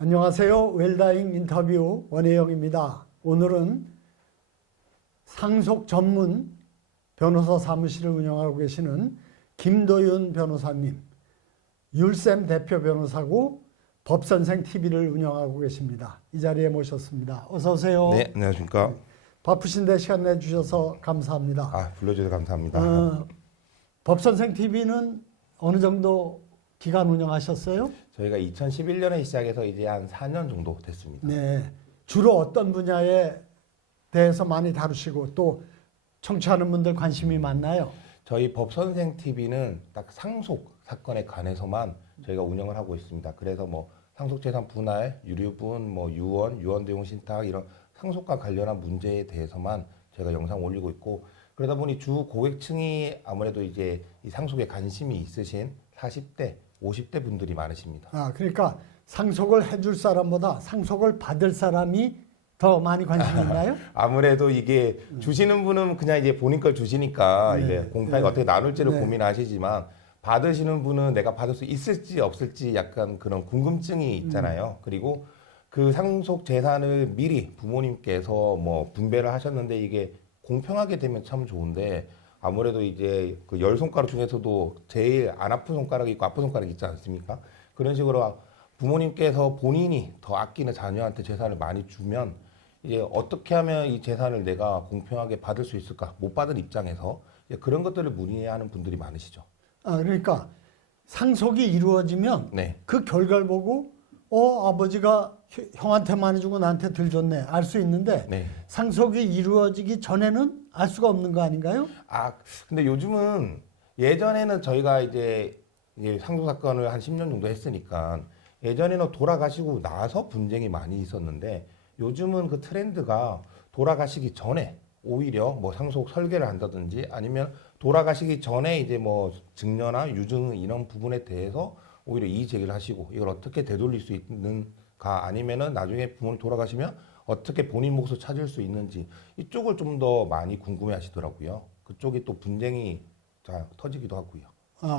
안녕하세요. 웰다잉 인터뷰 원혜영입니다. 오늘은 상속 전문 변호사 사무실을 운영하고 계시는 김도윤 변호사님, 율쌤 대표 변호사고 법선생 TV를 운영하고 계십니다. 이 자리에 모셨습니다. 어서 오세요. 네, 안녕하십니까. 바쁘신데 시간 내주셔서 감사합니다. 불러주셔서 감사합니다. 법선생 TV는 어느 정도 기간 운영하셨어요? 저희가 2011년에 시작해서 이제 한 4년 정도 됐습니다. 네. 주로 어떤 분야에 대해서 많이 다루시고 또 청취하는 분들 관심이 많나요? 저희 법선생 TV는 딱 상속 사건에 관해서만 저희가 운영을 하고 있습니다. 그래서 뭐 상속재산 분할, 유류분, 뭐 유언 대용 신탁 이런 상속과 관련한 문제에 대해서만 저희가 영상 올리고 있고, 그러다 보니 주 고객층이 아무래도 이제 이 상속에 관심이 있으신 40대, 50대 분들이 많으십니다. 그러니까 상속을 해줄 사람보다 상속을 받을 사람이 더 많이 관심이 있나요? 아무래도 이게 주시는 분은 그냥 이제 본인 걸 주시니까 네, 이제 공평하게 어떻게 나눌지를 네. 고민하시지만, 받으시는 분은 내가 받을 수 있을지 없을지 약간 그런 궁금증이 있잖아요. 그리고 그 상속 재산을 미리 부모님께서 뭐 분배를 하셨는데 이게 공평하게 되면 참 좋은데, 아무래도 이제 그 10손가락 중에서도 제일 안 아픈 손가락이 있고 아픈 손가락이 있지 않습니까? 그런 식으로 부모님께서 본인이 더 아끼는 자녀한테 재산을 많이 주면 이제 어떻게 하면 이 재산을 내가 공평하게 받을 수 있을까? 못 받은 입장에서 그런 것들을 문의하는 분들이 많으시죠. 그러니까 상속이 이루어지면 네. 그 결과를 보고 아버지가 형한테 많이 주고 나한테 덜 줬네 알 수 있는데 네. 상속이 이루어지기 전에는 알 수가 없는 거 아닌가요? 근데 요즘은 예전에는 저희가 이제 상속 사건을 한 10년 정도 했으니까 예전에는 돌아가시고 나서 분쟁이 많이 있었는데, 요즘은 그 트렌드가 돌아가시기 전에 오히려 뭐 상속 설계를 한다든지 아니면 돌아가시기 전에 이제 뭐 증여나 유증 이런 부분에 대해서 오히려 이의 제기를 하시고 이걸 어떻게 되돌릴 수 있는가, 아니면은 나중에 부모님 돌아가시면 어떻게 본인 몫을 찾을 수 있는지 이쪽을 좀 더 많이 궁금해 하시더라고요. 그쪽이 또 분쟁이 터지기도 하고요.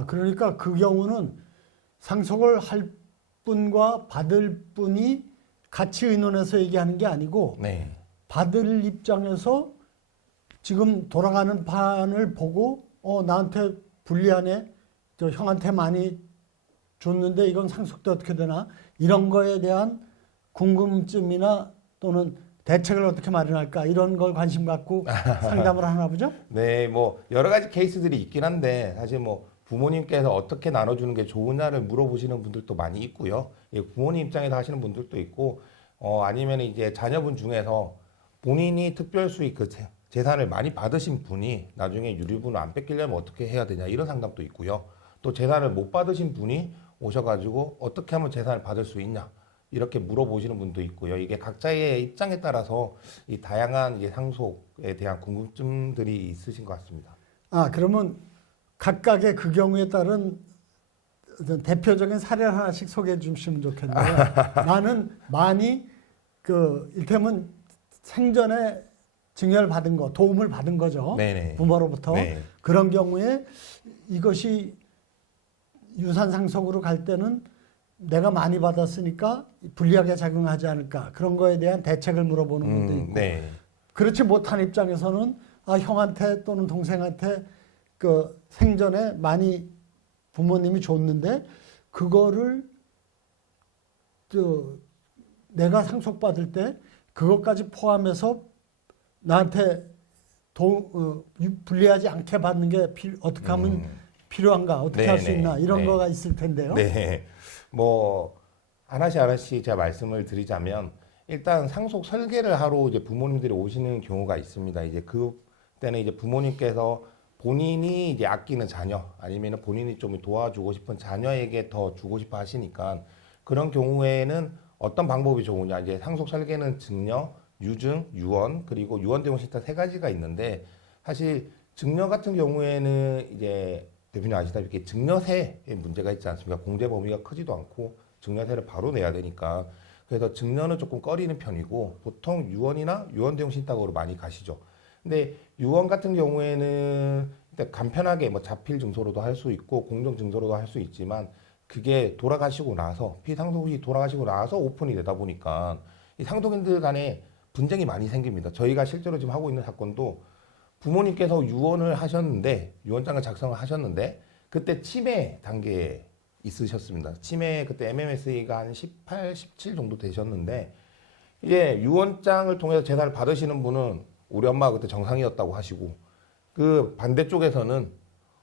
그러니까 그 경우는 상속을 할 분과 받을 분이 같이 의논해서 얘기하는 게 아니고 네. 받을 입장에서 지금 돌아가는 판을 보고 나한테 불리하네, 저 형한테 많이 줬는데 이건 상속도 어떻게 되나, 이런 거에 대한 궁금증이나 또는 대책을 어떻게 마련할까, 이런 걸 관심 갖고 상담을 하나 보죠? 네, 뭐 여러 가지 케이스들이 있긴 한데 사실 뭐 부모님께서 어떻게 나눠주는 게 좋으냐를 물어보시는 분들도 많이 있고요. 부모님 입장에서 하시는 분들도 있고, 아니면 이제 자녀분 중에서 본인이 특별 수익 그 재산을 많이 받으신 분이 나중에 유류분을 안 뺏기려면 어떻게 해야 되냐 이런 상담도 있고요. 또 재산을 못 받으신 분이 오셔가지고 어떻게 하면 재산을 받을 수 있냐 이렇게 물어보시는 분도 있고요. 이게 각자의 입장에 따라서 이 다양한 이제 상속에 대한 궁금증들이 있으신 것 같습니다. 그러면 각각의 그 경우에 따른 어떤 대표적인 사례를 하나씩 소개해 주시면 좋겠는데요. 나는 많이 일테면 생전에 증여를 받은 거, 도움을 받은 거죠. 네네. 부모로부터. 네. 그런 경우에 이것이 유산 상속으로 갈 때는 내가 많이 받았으니까 불리하게 작용하지 않을까, 그런 거에 대한 대책을 물어보는 분도 있고, 네. 그렇지 못한 입장에서는 형한테 또는 동생한테 그 생전에 많이 부모님이 줬는데 그거를 내가 상속받을 때 그것까지 포함해서 나한테 불리하지 않게 받는 게 어떻게 하면 필요한가, 어떻게 할 수 있나, 이런 거가 있을 텐데요. 네. 뭐 하나씩 제가 말씀을 드리자면, 일단 상속 설계를 하러 이제 부모님들이 오시는 경우가 있습니다. 이제 그때는 이제 부모님께서 본인이 이제 아끼는 자녀 아니면 본인이 좀 도와주고 싶은 자녀에게 더 주고 싶어 하시니까, 그런 경우에는 어떤 방법이 좋으냐, 이제 상속 설계는 증여, 유증, 유언, 그리고 유언 대용 신탁 세 가지가 있는데, 사실 증여 같은 경우에는 이제 대표님 아시다시피 증여세에 문제가 있지 않습니까? 공제 범위가 크지도 않고 증여세를 바로 내야 되니까, 그래서 증여는 조금 꺼리는 편이고 보통 유언이나 유언 대용 신탁으로 많이 가시죠. 근데 유언 같은 경우에는 일단 간편하게 뭐 자필 증서로도 할 수 있고 공정 증서로도 할 수 있지만, 그게 돌아가시고 나서 피상속이 돌아가시고 나서 오픈이 되다 보니까 이 상속인들 간에 분쟁이 많이 생깁니다. 저희가 실제로 지금 하고 있는 사건도 부모님께서 유언을 하셨는데 유언장을 작성을 하셨는데 그때 치매 단계에 있으셨습니다. 치매 그때 MMSE가 한 18, 17 정도 되셨는데 이제 유언장을 통해서 재산을 받으시는 분은 우리 엄마가 그때 정상이었다고 하시고 그 반대쪽에서는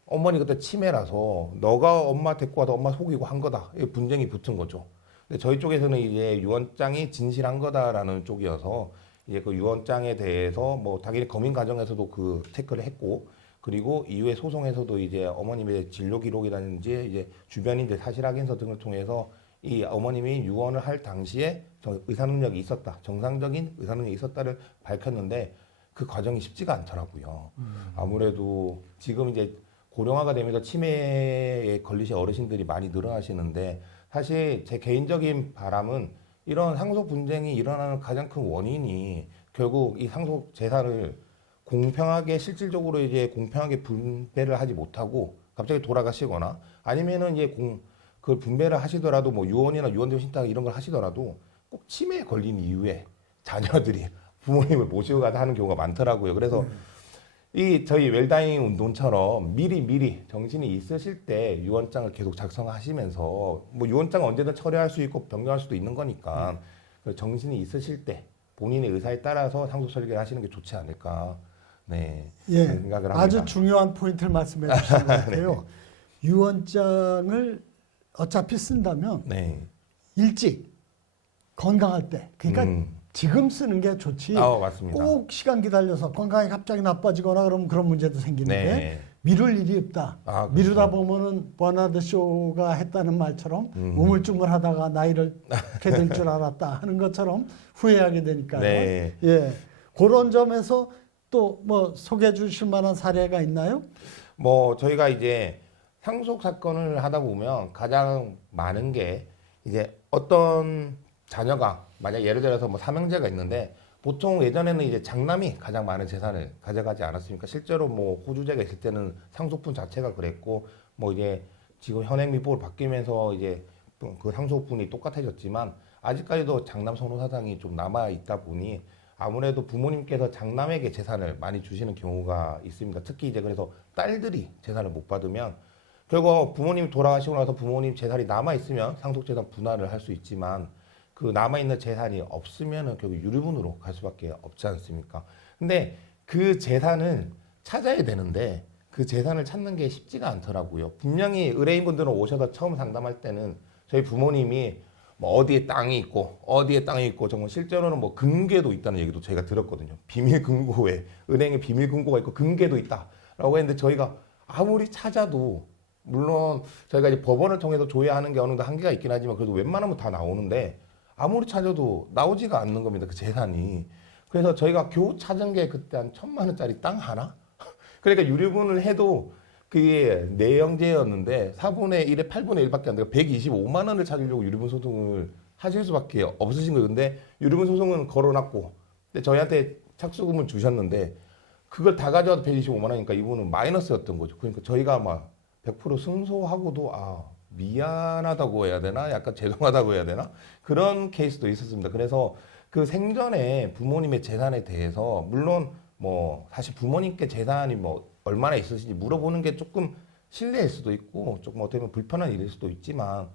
어머니 그때 치매라서 너가 엄마 데리고 와서 엄마 속이고 한 거다. 이 분쟁이 붙은 거죠. 근데 저희 쪽에서는 이제 유언장이 진실한 거다라는 쪽이어서 이제 그 유언장에 대해서 뭐 당연히 검인 과정에서도 그 체크를 했고 그리고 이후에 소송에서도 이제 어머님의 진료 기록이라든지 이제 주변인들 사실 확인서 등을 통해서 이 어머님이 유언을 할 당시에 의사 능력이 있었다, 정상적인 의사 능력이 있었다를 밝혔는데 그 과정이 쉽지가 않더라고요. 아무래도 지금 이제 고령화가 되면서 치매에 걸리신 어르신들이 많이 늘어나시는데 사실 제 개인적인 바람은 이런 상속 분쟁이 일어나는 가장 큰 원인이 결국 이 상속 재산을 공평하게 실질적으로 이제 공평하게 분배를 하지 못하고 갑자기 돌아가시거나 아니면은 이제 그 분배를 하시더라도 뭐 유언이나 유언대로 신탁 이런 걸 하시더라도 꼭 치매에 걸린 이후에 자녀들이 부모님을 모시고 가서 하는 경우가 많더라고요. 그래서 이 저희 웰다잉 운동처럼 미리 정신이 있으실 때 유언장을 계속 작성하시면서 뭐 유언장 언제든 철회할 수 있고 변경할 수도 있는 거니까 그 정신이 있으실 때 본인의 의사에 따라서 상속 설계를 하시는 게 좋지 않을까. 네. 예, 그런 생각을 합니다. 아주 중요한 포인트를 말씀해 주신 것 같아요. 유언장을 어차피 쓴다면 네. 일찍 건강할 때, 그러니까 음. 지금 쓰는 게 좋지. 맞습니다. 꼭 시간 기다려서 건강이 갑자기 나빠지거나 그러면 그런 문제도 생기는데 네. 미룰 일이 없다. 그렇죠. 미루다 보면은 버나드 쇼가 했다는 말처럼 우물쭈물하다가 나이를 이렇게 될 줄 알았다 하는 것처럼 후회하게 되니까요. 네. 예, 그런 점에서 또 뭐 소개해 주실 만한 사례가 있나요? 뭐 저희가 이제 상속 사건을 하다 보면 가장 많은 게 이제 어떤 자녀가 만약 예를 들어서 뭐 삼형제가 있는데 보통 예전에는 이제 장남이 가장 많은 재산을 가져가지 않았습니까? 실제로 뭐 호주제가 있을 때는 상속분 자체가 그랬고 뭐 이제 지금 현행 민법으로 바뀌면서 이제 그 상속분이 똑같아졌지만 아직까지도 장남 선호 사상이 좀 남아 있다 보니 아무래도 부모님께서 장남에게 재산을 많이 주시는 경우가 있습니다. 특히 이제 그래서 딸들이 재산을 못 받으면 결국 부모님이 돌아가시고 나서 부모님 재산이 남아 있으면 상속 재산 분할을 할 수 있지만 그 남아 있는 재산이 없으면은 결국 유류분으로 갈 수밖에 없지 않습니까? 근데 그 재산을 찾아야 되는데 그 재산을 찾는 게 쉽지가 않더라고요. 분명히 의뢰인분들은 오셔서 처음 상담할 때는 저희 부모님이 뭐 어디에 땅이 있고 정말 실제로는 뭐 금괴도 있다는 얘기도 저희가 들었거든요. 비밀 금고에 은행에 비밀 금고가 있고 금괴도 있다라고 했는데 저희가 아무리 찾아도 물론 저희가 이제 법원을 통해서 조회하는 게 어느 정도 한계가 있긴 하지만 그래도 웬만하면 다 나오는데 아무리 찾아도 나오지가 않는 겁니다. 그 재산이. 그래서 저희가 겨우 찾은 게 그때 한 1,000만 원짜리 땅 하나? 그러니까 유류분을 해도 그게 내영제였는데 4분의 1에 8분의 1밖에 안 되고 125만 원을 찾으려고 유류분 소송을 하실 수밖에 없으신 거예요. 근데 유류분 소송은 걸어놨고 근데 저희한테 착수금을 주셨는데 그걸 다 가져와도 125만 원이니까 이분은 마이너스였던 거죠. 그러니까 저희가 막 100% 승소하고도 미안하다고 해야 되나? 약간 죄송하다고 해야 되나? 그런 케이스도 있었습니다. 그래서 그 생전에 부모님의 재산에 대해서 물론 뭐 사실 부모님께 재산이 뭐 얼마나 있으신지 물어보는 게 조금 실례일 수도 있고 조금 어떻게 보면 불편한 일일 수도 있지만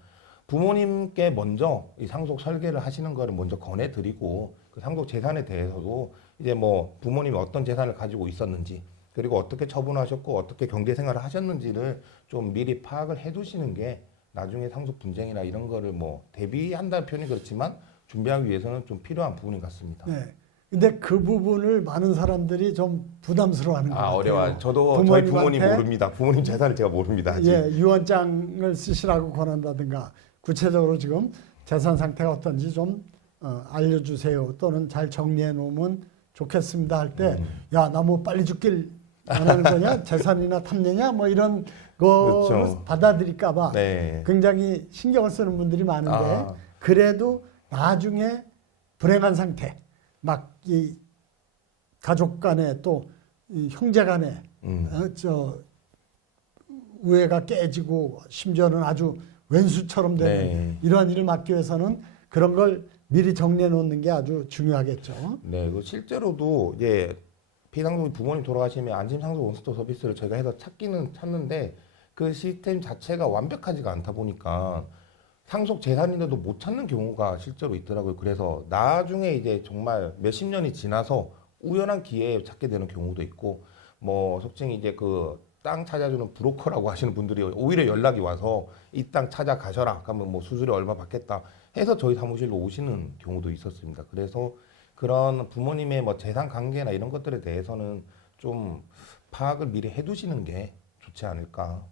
부모님께 먼저 이 상속 설계를 하시는 거를 먼저 권해드리고 그 상속 재산에 대해서도 이제 뭐 부모님이 어떤 재산을 가지고 있었는지 그리고 어떻게 처분하셨고 어떻게 경제 생활을 하셨는지를 좀 미리 파악을 해두시는 게 나중에 상속 분쟁이나 이런 거를 뭐 대비한다는 표현이 그렇지만 준비하기 위해서는 좀 필요한 부분인 것 같습니다. 네. 근데 그 부분을 많은 사람들이 좀 부담스러워하는 것 같아요. 어려워요. 저도 저희 부모님 부모님한테 모릅니다. 부모님 재산을 제가 모릅니다. 아직. 예, 유언장을 쓰시라고 권한다든가 구체적으로 지금 재산 상태가 어떤지 좀 알려주세요. 또는 잘 정리해 놓으면 좋겠습니다 할 때 야, 나 뭐 빨리 죽길 원하는 거냐? 재산이나 탐내냐? 뭐 이런 거 그렇죠. 받아들일까 봐 네. 굉장히 신경을 쓰는 분들이 많은데 아. 그래도 나중에 불행한 상태 막 이 가족 간에 또 이 형제 간에 우애가 깨지고 심지어는 아주 왼수처럼 되는 네. 이러한 일을 막기 위해서는 그런 걸 미리 정리해 놓는 게 아주 중요하겠죠. 네, 그 실제로도 이제 피상속이 부모님 돌아가시면 안심상속 원스톱 서비스를 저희가 해서 찾기는 찾는데 그 시스템 자체가 완벽하지가 않다 보니까 상속 재산인데도 못 찾는 경우가 실제로 있더라고요. 그래서 나중에 이제 정말 몇십 년이 지나서 우연한 기회에 찾게 되는 경우도 있고, 뭐 속칭 이제 그 땅 찾아주는 브로커라고 하시는 분들이 오히려 연락이 와서 이 땅 찾아가셔라. 그러면 뭐 수수료 얼마 받겠다 해서 저희 사무실로 오시는 경우도 있었습니다. 그래서 그런 부모님의 뭐 재산 관계나 이런 것들에 대해서는 좀 파악을 미리 해두시는 게 좋지 않을까.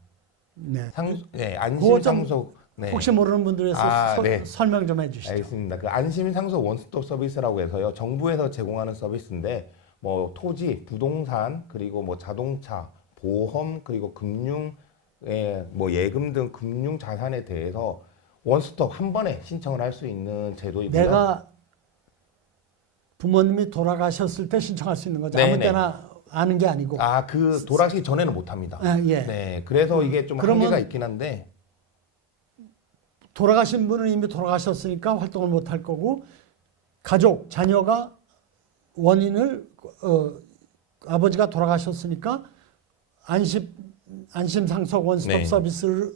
네. 네, 그거 안심 좀 상속. 네. 혹시 모르는 분들 위해서 네. 설명 좀 해주시죠. 알겠습니다. 그 안심 상속 원스톱 서비스라고 해서요. 정부에서 제공하는 서비스인데 뭐 토지, 부동산, 그리고 뭐 자동차, 보험, 그리고 금융, 뭐 예금 등 금융 자산에 대해서 원스톱 한 번에 신청을 할 수 있는 제도이고요. 내가 부모님이 돌아가셨을 때 신청할 수 있는 거죠. 네네. 아무 때나 아는 게 아니고. 그 돌아가시기 전에는 못 합니다. 아, 예. 네. 그래서 이게 좀 그러면 한계가 있긴 한데 돌아가신 분은 이미 돌아가셨으니까 활동을 못 할 거고 가족, 자녀가 원인을 아버지가 돌아가셨으니까 안심 상속 원스톱 네. 서비스를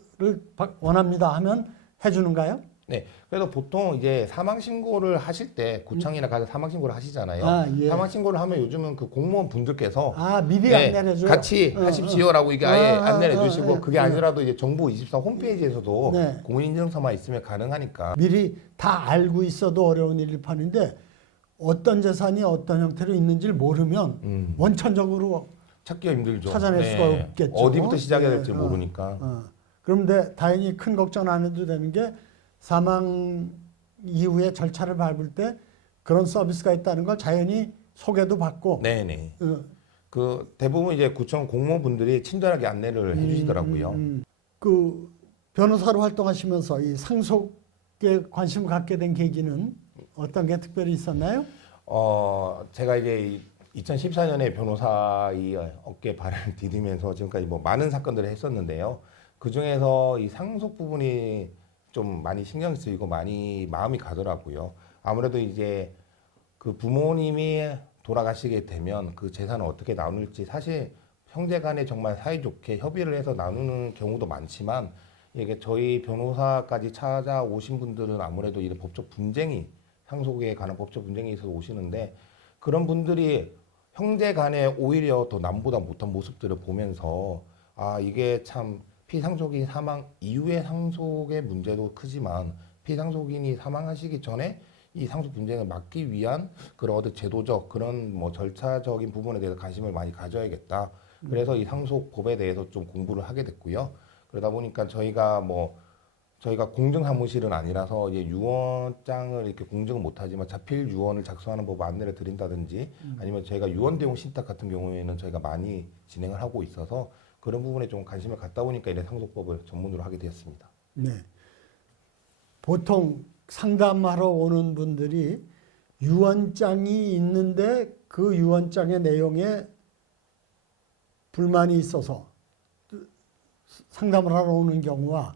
원합니다 하면 해주는가요? 네. 그래서 보통 이제 사망 신고를 하실 때 구청이나 가서 사망 신고를 하시잖아요. 아, 예. 사망 신고를 하면 요즘은 그 공무원 분들께서 미리 네, 안내를 해줘요. 같이 하십시오라고 이게 아예 안내를 해주시고 예, 그게 예. 아니라도 이제 정부24 홈페이지에서도 네. 공인인증서만 있으면 가능하니까. 미리 다 알고 있어도 어려운 일일 판인데 어떤 재산이 어떤 형태로 있는지를 모르면 원천적으로 찾기가 힘들죠. 찾아낼 수가 없겠죠. 어디부터 시작해야 될지 네, 모르니까. 그런데 다행히 큰 걱정 안 해도 되는 게 사망 이후에 절차를 밟을 때 그런 서비스가 있다는 걸 자연히 소개도 받고 네네. 어, 그 대부분 이제 구청 공무원분들이 친절하게 안내를 해주시더라고요. 그 변호사로 활동하시면서 이 상속에 관심을 갖게 된 계기는 어떤 게 특별히 있었나요? 제가 이제 2014년에 변호사 이 업계 발을 디디면서 지금까지 뭐 많은 사건들을 했었는데요. 그 중에서 이 상속 부분이 좀 많이 신경 쓰이고 많이 마음이 가더라고요. 아무래도 이제 그 부모님이 돌아가시게 되면 그 재산을 어떻게 나눌지 사실 형제간에 정말 사이좋게 협의를 해서 나누는 경우도 많지만 이게 저희 변호사까지 찾아오신 분들은 아무래도 이 법적 분쟁이 상속에 관한 법적 분쟁이 있어서 오시는데 그런 분들이 형제간에 오히려 더 남보다 못한 모습들을 보면서 이게 참 피상속인 사망 이후의 상속의 문제도 크지만 피상속인이 사망하시기 전에 이 상속 분쟁을 막기 위한 그런 어떤 제도적 그런 뭐 절차적인 부분에 대해서 관심을 많이 가져야겠다. 그래서 이 상속법에 대해서 좀 공부를 하게 됐고요. 그러다 보니까 저희가 공증 사무실은 아니라서 이제 유언장을 이렇게 공증은 못하지만 자필 유언을 작성하는 법 안내를 드린다든지 아니면 저희가 유언 대용 신탁 같은 경우에는 저희가 많이 진행을 하고 있어서 그런 부분에 좀 관심을 갖다 보니까 이래 상속법을 전문으로 하게 되었습니다. 네. 보통 상담하러 오는 분들이 유언장이 있는데 그 유언장의 내용에 불만이 있어서 상담을 하러 오는 경우와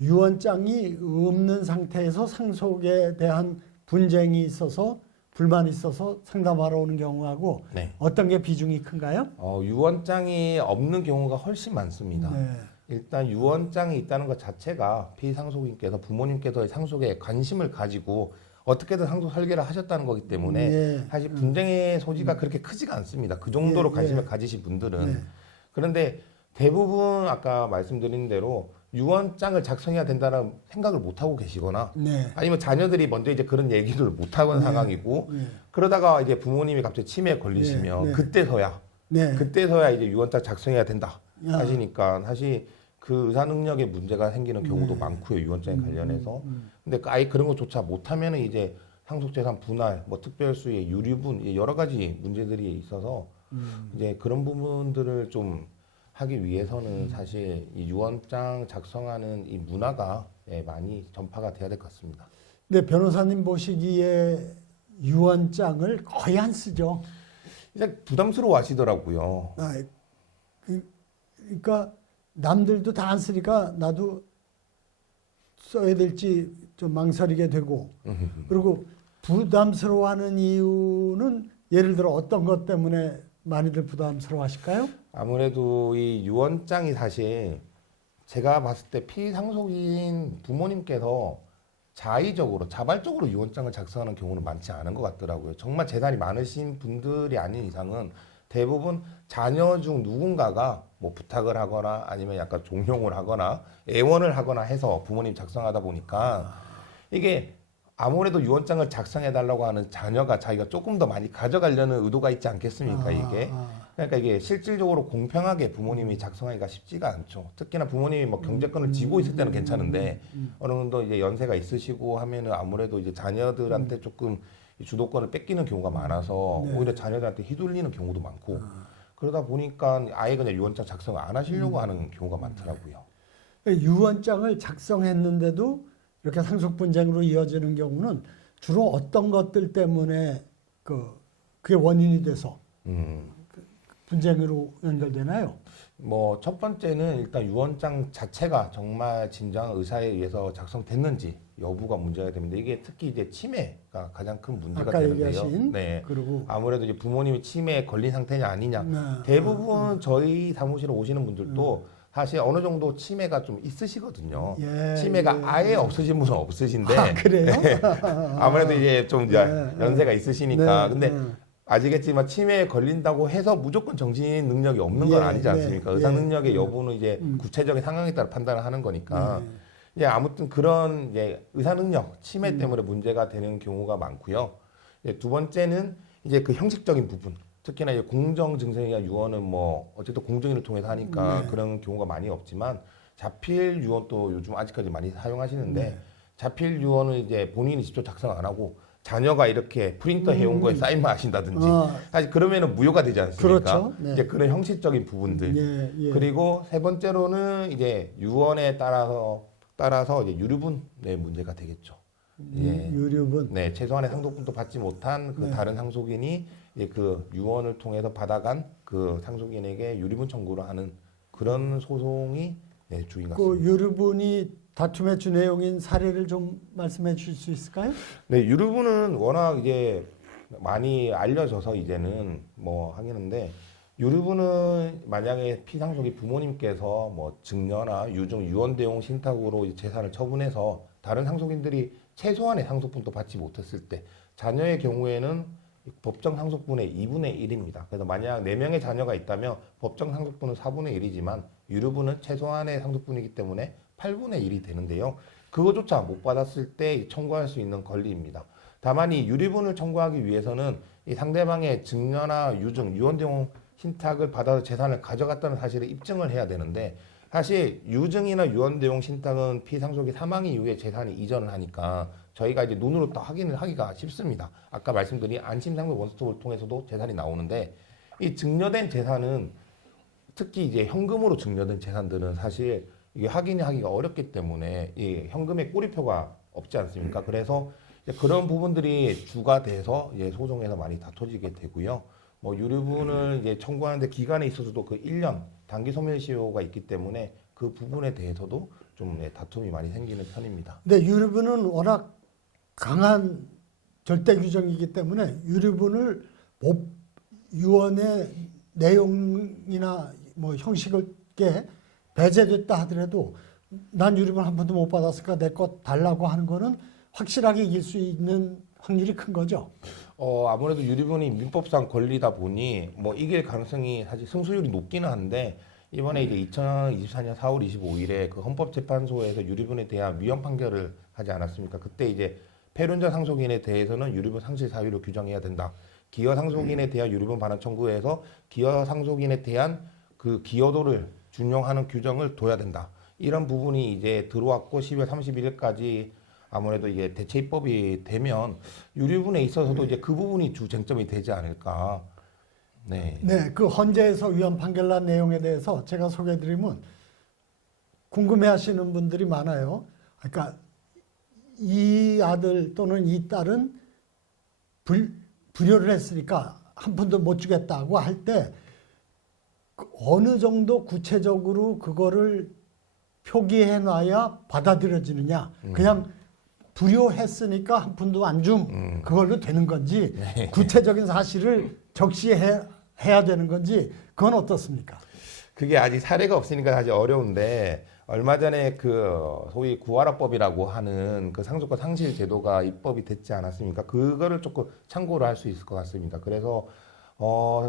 유언장이 없는 상태에서 상속에 대한 분쟁이 있어서 불만이 있어서 상담하러 오는 경우하고 네. 어떤 게 비중이 큰가요? 유언장이 없는 경우가 훨씬 많습니다. 네. 일단 유언장이 있다는 것 자체가 피상속인께서 부모님께서 상속에 관심을 가지고 어떻게든 상속 설계를 하셨다는 거기 때문에 네. 사실 분쟁의 소지가 그렇게 크지가 않습니다. 그 정도로 네. 관심을 네. 가지신 분들은. 네. 그런데 대부분 아까 말씀드린 대로 유언장을 작성해야 된다는 생각을 못 하고 계시거나 네. 아니면 자녀들이 먼저 이제 그런 얘기를 못 하는 상황이고 네. 그러다가 이제 부모님이 갑자기 치매에 걸리시면 네. 네. 그때서야 이제 유언장 작성해야 된다 야. 하시니까 사실 그 의사 능력에 문제가 생기는 경우도 많고요 유언장에 관련해서 근데 아예 그런 것조차 못하면은 이제 상속재산 분할 뭐 특별수의 유류분 여러 가지 문제들이 있어서 이제 그런 부분들을 좀 하기 위해서는 사실 이 유언장 작성하는 이 문화가 많이 전파가 돼야 될 것 같습니다. 근데 변호사님 보시기에 유언장을 거의 안 쓰죠. 이제 부담스러워 하시더라고요. 그러니까 남들도 다 안 쓰니까 나도 써야 될지 좀 망설이게 되고 그리고 부담스러워하는 이유는 예를 들어 어떤 것 때문에 많이들 부담스러워하실까요? 아무래도 이 유언장이 사실 제가 봤을 때 피상속인 부모님께서 자의적으로 자발적으로 유언장을 작성하는 경우는 많지 않은 것 같더라고요. 정말 재산이 많으신 분들이 아닌 이상은 대부분 자녀 중 누군가가 뭐 부탁을 하거나 아니면 약간 종용을 하거나 애원을 하거나 해서 부모님 작성하다 보니까 이게 아무래도 유언장을 작성해 달라고 하는 자녀가 자기가 조금 더 많이 가져가려는 의도가 있지 않겠습니까, 이게? 그러니까 이게 실질적으로 공평하게 부모님이 작성하기가 쉽지가 않죠. 특히나 부모님이 뭐 경제권을 쥐고 있을 때는 괜찮은데 어느 정도 이제 연세가 있으시고 하면은 아무래도 이제 자녀들한테 조금 이 주도권을 뺏기는 경우가 많아서 네. 오히려 자녀들한테 휘둘리는 경우도 많고 그러다 보니까 아예 그냥 유언장 작성을 안 하시려고 하는 경우가 많더라고요. 유언장을 작성했는데도 이렇게 상속 분쟁으로 이어지는 경우는 주로 어떤 것들 때문에 그게 원인이 돼서 분쟁으로 연결되나요? 뭐 첫 번째는 일단 유언장 자체가 정말 진정한 의사에 의해서 작성됐는지 여부가 문제가 됩니다. 이게 특히 이제 치매가 가장 큰 문제가 아까 되는데요. 얘기하신 네. 그리고 아무래도 이제 부모님이 치매에 걸린 상태냐 아니냐. 네. 대부분 저희 사무실에 오시는 분들도 사실 어느 정도 치매가 좀 있으시거든요. 예, 치매가 예, 아예 없으신 분은 없으신데 아, 그래요? 아무래도 이제 좀 이제 네, 연세가 있으시니까. 네, 근데 네. 아시겠지만 치매에 걸린다고 해서 무조건 정신 능력이 없는 건 예, 아니지 않습니까? 예, 의사 예, 능력의 여부는 이제 구체적인 상황에 따라 판단을 하는 거니까. 이제 아무튼 그런 이제 의사 능력, 치매 때문에 문제가 되는 경우가 많고요. 이제 두 번째는 이제 그 형식적인 부분. 특히나 이제 공정 증서이나 유언은 뭐 어쨌든 공증인을 통해서 하니까 그런 경우가 많이 없지만 자필 유언도 요즘 아직까지 많이 사용하시는데 자필 유언을 이제 본인이 직접 작성 안 하고 자녀가 이렇게 프린터 해온 거에 사인만 하신다든지 사실 그러면은 무효가 되지 않습니까? 그렇죠. 네. 이제 그런 형식적인 부분들 예, 예. 그리고 세 번째로는 이제 유언에 따라서 이제 유류분의 문제가 되겠죠. 예. 유류분. 네, 최소한의 상속분도 받지 못한 그 다른 상속인이 이제 그 유언을 통해서 받아간 그 상속인에게 유류분 청구를 하는 그런 소송이 네, 주인 그 같습니다. 유류분이 다툼의 주 내용인 사례를 좀 말씀해 주실 수 있을까요? 네, 유류분은 워낙 이제 많이 알려져서 이제는 뭐 하겠는데 유류분은 만약에 피상속이 부모님께서 뭐 증여나 유증, 유언대용 신탁으로 이제 재산을 처분해서 다른 상속인들이 최소한의 상속분도 받지 못했을 때 자녀의 경우에는 법정 상속분의 2분의 1입니다. 그래서 만약 4명의 자녀가 있다면 법정 상속분은 4분의 1이지만 유류분은 최소한의 상속분이기 때문에 8분의 1이 되는데요. 그거조차 못 받았을 때 청구할 수 있는 권리입니다. 다만 이 유류분을 청구하기 위해서는 이 상대방의 증여나 유증, 유언대용 신탁을 받아서 재산을 가져갔다는 사실을 입증을 해야 되는데 사실 유증이나 유언대용 신탁은 피상속이 사망 이후에 재산이 이전을 하니까 저희가 이제 눈으로 또 확인을 하기가 쉽습니다. 아까 말씀드린 안심상속 원스톱을 통해서도 재산이 나오는데 이 증여된 재산은 특히 이제 현금으로 증여된 재산들은 사실 이게 확인이 하기가 어렵기 때문에 이 현금의 꼬리표가 없지 않습니까? 그래서 이제 그런 부분들이 주가 돼서 이제 소송에서 많이 다퉈지게 되고요. 뭐 유류분을 이제 청구하는데 기간에 있어서도 그 1년 단기 소멸시효가 있기 때문에 그 부분에 대해서도 좀 다툼이 많이 생기는 편입니다. 근데 유류분은 워낙 강한 절대 규정이기 때문에 유류분을 유언의 내용이나 뭐 형식을 게 배제됐다 하더라도 난 유류분 한 번도 못 받았으니까 내 것 달라고 하는 거는 확실하게 이길 수 있는 확률이 큰 거죠. 아무래도 유류분이 민법상 권리다 보니 뭐 이길 가능성이 사실 승수율이 높기는 한데 이번에 이제 2024년 4월 25일에 그 헌법재판소에서 유류분에 대한 위헌 판결을 하지 않았습니까? 그때 이제 폐륜전 상속인에 대해서는 유류분 상실 사유로 규정해야 된다. 기여 상속인에 대한 유류분 반환 청구에서 기여 상속인에 대한 그 기여도를 준용하는 규정을 둬야 된다. 이런 부분이 이제 들어왔고 10월 31일까지 아무래도 이게 대체 입법이 되면 유류분에 있어서도 이제 그 부분이 주 쟁점이 되지 않을까. 네. 네, 그 헌재에서 위헌 판결 난 내용에 대해서 제가 소개해드리면 궁금해하시는 분들이 많아요. 그러니까 이 아들 또는 이 딸은 불효를 했으니까 한 푼도 못 주겠다고 할 때 어느 정도 구체적으로 그거를 표기해놔야 받아들여지느냐? 그냥 불효했으니까 한 푼도 안 줌 그걸로 되는 건지 구체적인 사실을 적시해야 되는 건지 그건 어떻습니까? 그게 아직 사례가 없으니까 사실 어려운데 얼마 전에 그 소위 구하라법이라고 하는 그 상속과 상실 제도가 입법이 됐지 않았습니까? 그거를 조금 참고를 할 수 있을 것 같습니다. 그래서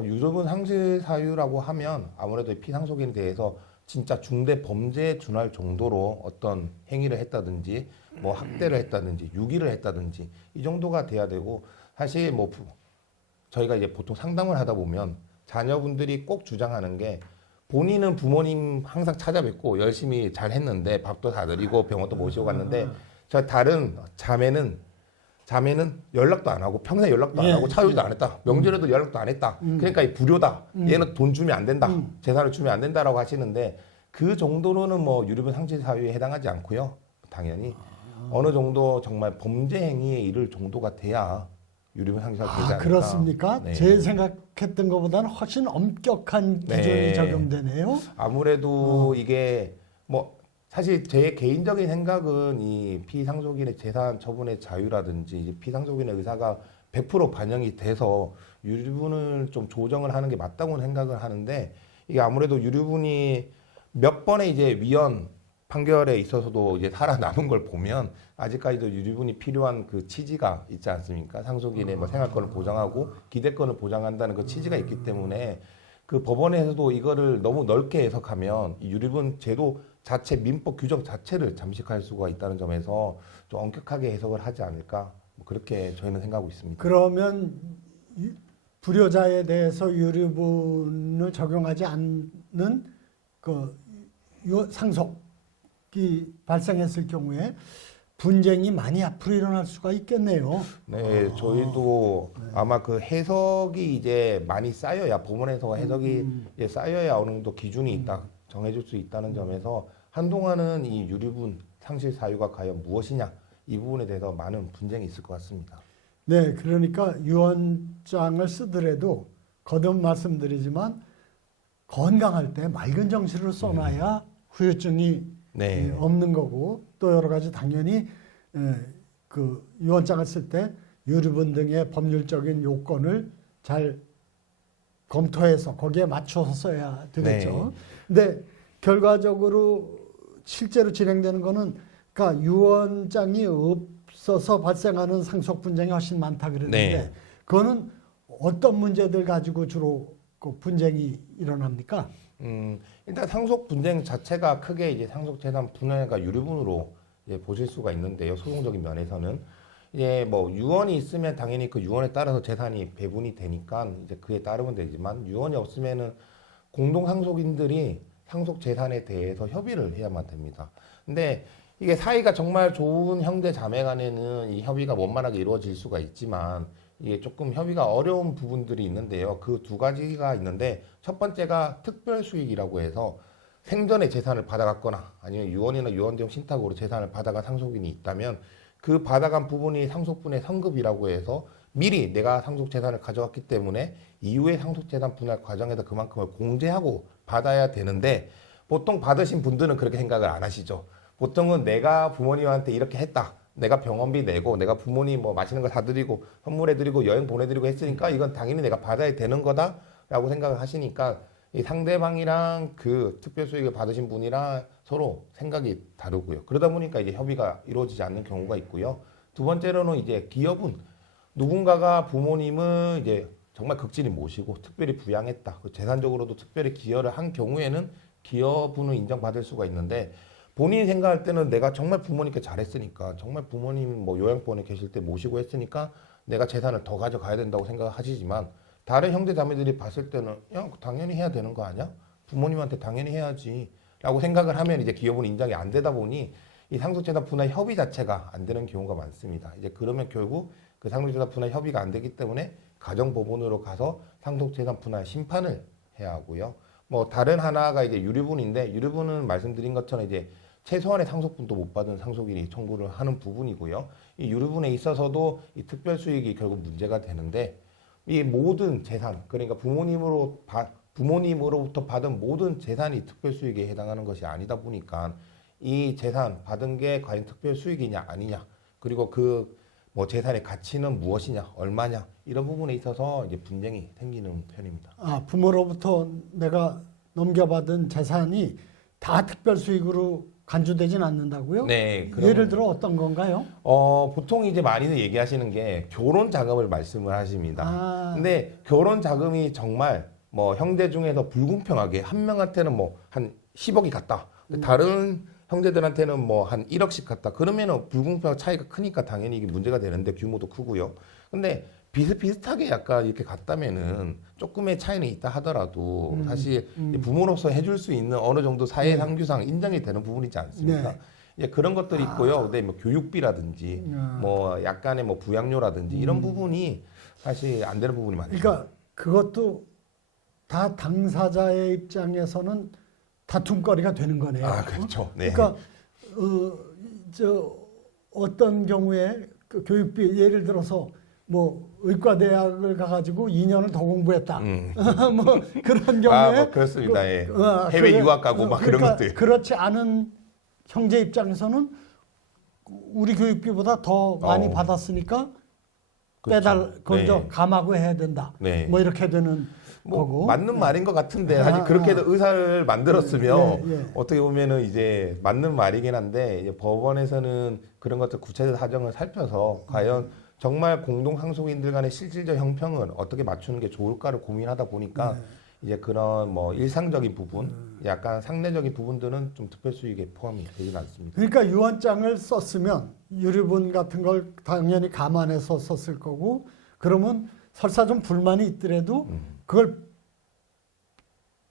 유족은 상실 사유라고 하면 아무래도 피상속인에 대해서 진짜 중대 범죄에 준할 정도로 어떤 행위를 했다든지 뭐 학대를 했다든지 유기를 했다든지 이 정도가 돼야 되고 사실 뭐 저희가 이제 보통 상담을 하다 보면 자녀분들이 꼭 주장하는 게 본인은 부모님 항상 찾아뵙고 열심히 잘 했는데 밥도 사드리고 병원도 모시고 갔는데 저 다른 자매는 연락도 안 하고 평생 연락도 안 하고 차유도 안 했다. 명절에도 연락도 안 했다. 그러니까 이 불효다. 얘는 돈 주면 안 된다. 재산을 주면 안 된다라고 하시는데 그 정도로는 뭐 유류분 상실 사유에 해당하지 않고요. 당연히 어느 정도 정말 범죄 행위에 이를 정도가 돼야 유류분 상실 사유 되지 않을까. 그렇습니까? 네. 제 생각했던 것보다는 훨씬 엄격한 기준이 네. 적용되네요. 아무래도 이게 뭐 사실 제 개인적인 생각은 이 피상속인의 재산 처분의 자유라든지 이제 피상속인의 의사가 100% 반영이 돼서 유류분을 좀 조정을 하는 게 맞다고 생각을 하는데 이게 아무래도 유류분이 몇 번의 이제 위헌 판결에 있어서도 이제 살아남은 걸 보면 아직까지도 유류분이 필요한 그 취지가 있지 않습니까? 상속인의 뭐 생활권을 보장하고 기대권을 보장한다는 그 취지가 있기 때문에 그 법원에서도 이거를 너무 넓게 해석하면 이 유류분 제도 자체 민법 규정 자체를 잠식할 수가 있다는 점에서 좀 엄격하게 해석을 하지 않을까 뭐 그렇게 저희는 생각하고 있습니다. 그러면 불효자에 대해서 유류분을 적용하지 않는 그 상속이 발생했을 경우에 분쟁이 많이 앞으로 일어날 수가 있겠네요. 네, 저희도 아마 그 해석이 이제 많이 쌓여야 법원에서 해석이 이제 쌓여야 어느 정도 기준이 있다 정해질 수 있다는 점에서 한동안은 이 유류분 상실 사유가 과연 무엇이냐 이 부분에 대해서 많은 분쟁이 있을 것 같습니다. 네, 그러니까 유언장을 쓰더라도 거듭 말씀드리지만 건강할 때 맑은 정신으로 써놔야 후유증이 네. 없는 거고 또 여러 가지 당연히 그 유언장을 쓸 때 유류분 등의 법률적인 요건을 잘 검토해서 거기에 맞춰서 써야 되겠죠. 근데 결과적으로 실제로 진행되는 거는 그러니까 유언장이 없어서 발생하는 상속 분쟁이 훨씬 많다 그랬는데 그거는 어떤 문제들 가지고 주로 그 분쟁이 일어납니까? 일단 상속 분쟁 자체가 크게 이제 상속 재산 분할과 유류분으로 이제 보실 수가 있는데요. 소송적인 면에서는 이제 뭐 유언이 있으면 당연히 그 유언에 따라서 재산이 배분이 되니까 이제 그에 따르면 되지만 유언이 없으면은 공동 상속인들이 상속 재산에 대해서 협의를 해야만 됩니다. 근데 이게 사이가 정말 좋은 형제 자매 간에는 이 협의가 원만하게 이루어질 수가 있지만 이게 조금 협의가 어려운 부분들이 있는데요. 그 두 가지가 있는데 첫 번째가 특별 수익이라고 해서 생전에 재산을 받아갔거나 아니면 유언이나 유언대용 신탁으로 재산을 받아간 상속인이 있다면 그 받아간 부분이 상속분의 성급이라고 해서 미리 내가 상속 재산을 가져갔기 때문에 이후에 상속 재산 분할 과정에서 그만큼을 공제하고 받아야 되는데 보통 받으신 분들은 그렇게 생각을 안 하시죠. 보통은 내가 부모님한테 이렇게 했다. 내가 병원비 내고 내가 부모님 뭐 맛있는 거 사드리고 선물해드리고 여행 보내드리고 했으니까 이건 당연히 내가 받아야 되는 거다라고 생각을 하시니까 이 상대방이랑 그 특별 수익을 받으신 분이랑 서로 생각이 다르고요. 그러다 보니까 이제 협의가 이루어지지 않는 경우가 있고요. 두 번째로는 이제 기여분 누군가가 부모님을 이제 정말 극진히 모시고 특별히 부양했다. 재산적으로도 특별히 기여를 한 경우에는 기여분을 인정받을 수가 있는데 본인이 생각할 때는 내가 정말 부모님께 잘했으니까 정말 부모님 뭐 요양원에 계실 때 모시고 했으니까 내가 재산을 더 가져가야 된다고 생각하시지만 다른 형제 자매들이 봤을 때는 야 당연히 해야 되는 거 아니야? 부모님한테 당연히 해야지 라고 생각을 하면 이제 기여분 인정이 안 되다 보니 이 상속재산 분할 협의 자체가 안 되는 경우가 많습니다. 이제 그러면 결국 그 상속재산 분할 협의가 안 되기 때문에 가정법원으로 가서 상속재산 분할 심판을 해야 하고요. 뭐 다른 하나가 이제 유류분인데 유류분은 말씀드린 것처럼 이제 최소한의 상속분도 못 받은 상속인이 청구를 하는 부분이고요. 이 유류분에 있어서도 이 특별 수익이 결국 문제가 되는데 이 모든 재산 그러니까 부모님으로부터 받은 모든 재산이 특별 수익에 해당하는 것이 아니다 보니까 이 재산 받은 게 과연 특별 수익이냐 아니냐, 그리고 그 뭐 재산의 가치는 무엇이냐, 얼마냐, 이런 부분에 있어서 이제 분쟁이 생기는 편입니다. 아, 부모로부터 내가 넘겨받은 재산이 다 특별 수익으로 간주되진 않는다고요? 네, 예를 들어 어떤 건가요? 보통 이제 많이들 얘기하시는 게 결혼 자금을 말씀을 하십니다. 아, 근데 결혼 자금이 정말 뭐 형제 중에서 불공평하게 한 명한테는 뭐 한 10억이 갔다. 다른 형제들한테는 뭐 한 1억씩 갔다. 그러면은 불공평 차이가 크니까 당연히 이게 문제가 되는데 규모도 크고요. 근데 비슷비슷하게 약간 이렇게 갔다면은 조금의 차이는 있다 하더라도 사실 부모로서 해줄 수 있는 어느 정도 사회 상규상 인정이 되는 부분이지 않습니까? 네. 이제 그런 것들이 있고요. 근데 뭐 교육비라든지 뭐 약간의 뭐 부양료라든지 이런 부분이 사실 안 되는 부분이 많죠. 그러니까 그것도 다 당사자의 입장에서는 다툼거리가 되는 거네요. 아, 그렇죠. 네. 그러니까 어떤 경우에 그 교육비 예를 들어서 뭐 의과대학을 가가지고 2년을 더 공부했다. 뭐 그런 경우에 뭐 그렇습니다. 예. 해외 그래, 유학 가고 막 그런 그러니까 것들. 그렇지 않은 형제 입장에서는 우리 교육비보다 더 많이 받았으니까 그렇죠. 그걸 저 네. 감하고 해야 된다. 네. 뭐 이렇게 되는 뭐 거고. 맞는 말인 것 같은데 사실 그렇게 해서 의사를 만들었으면 예. 어떻게 보면은 이제 맞는 말이긴 한데 이제 법원에서는 그런 것들 구체적 사정을 살펴서 과연 정말 공동 상속인들 간의 실질적 형평은 어떻게 맞추는 게 좋을까를 고민하다 보니까 이제 그런 뭐 일상적인 부분, 약간 상례적인 부분들은 좀 특별 수익에 포함이 되지는 않습니다. 그러니까 유언장을 썼으면 유류분 같은 걸 당연히 감안해서 썼을 거고 그러면 설사 좀 불만이 있더라도 그걸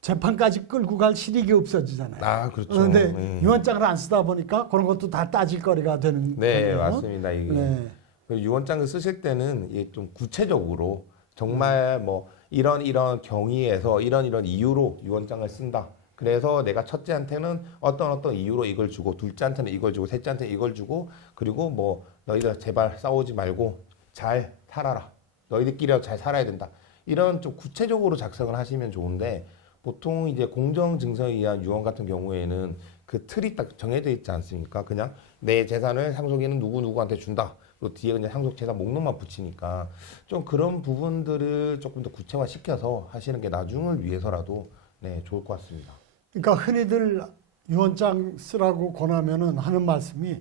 재판까지 끌고 갈 실익이 없어지잖아요. 아, 그렇죠. 그런데 유언장을 안 쓰다 보니까 그런 것도 다 따질 거리가 되는 네, 거예요. 맞습니다. 이게 네. 그 유언장을 쓰실 때는 이게 좀 구체적으로 정말 뭐 이런 경위에서 이런 이유로 유언장을 쓴다. 그래서 내가 첫째한테는 어떤 이유로 이걸 주고 둘째한테는 이걸 주고 셋째한테는 이걸 주고 그리고 뭐 너희들 제발 싸우지 말고 잘 살아라. 너희들끼리 잘 살아야 된다. 이런 좀 구체적으로 작성을 하시면 좋은데 보통 이제 공정증서에 의한 유언 같은 경우에는 그 틀이 딱 정해져 있지 않습니까? 그냥 내 재산을 상속인은 누구한테 준다. 또 뒤에 그냥 상속 재산 목록만 붙이니까 좀 그런 부분들을 조금 더 구체화 시켜서 하시는 게 나중을 위해서라도 네, 좋을 것 같습니다. 그러니까 흔히들 유언장 쓰라고 권하면은 하는 말씀이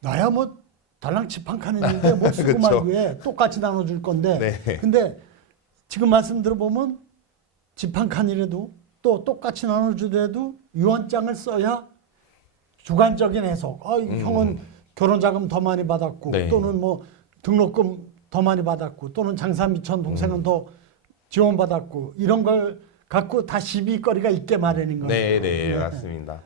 나야 뭐 달랑 집 한 칸 있는데 뭐 쓰고 그쵸. 말고 해 똑같이 나눠줄 건데 네. 근데 지금 말씀 들어보면 집 한 칸이라도 또 똑같이 나눠주더라도 유언장을 써야 주관적인 해석. 형은 결혼자금 더 많이 받았고 네. 또는 뭐 등록금 더 많이 받았고 또는 장사 미천 동생은 더 지원받았고 이런 걸 갖고 다 시비거리가 있게 마련인 거예요. 네, 맞습니다.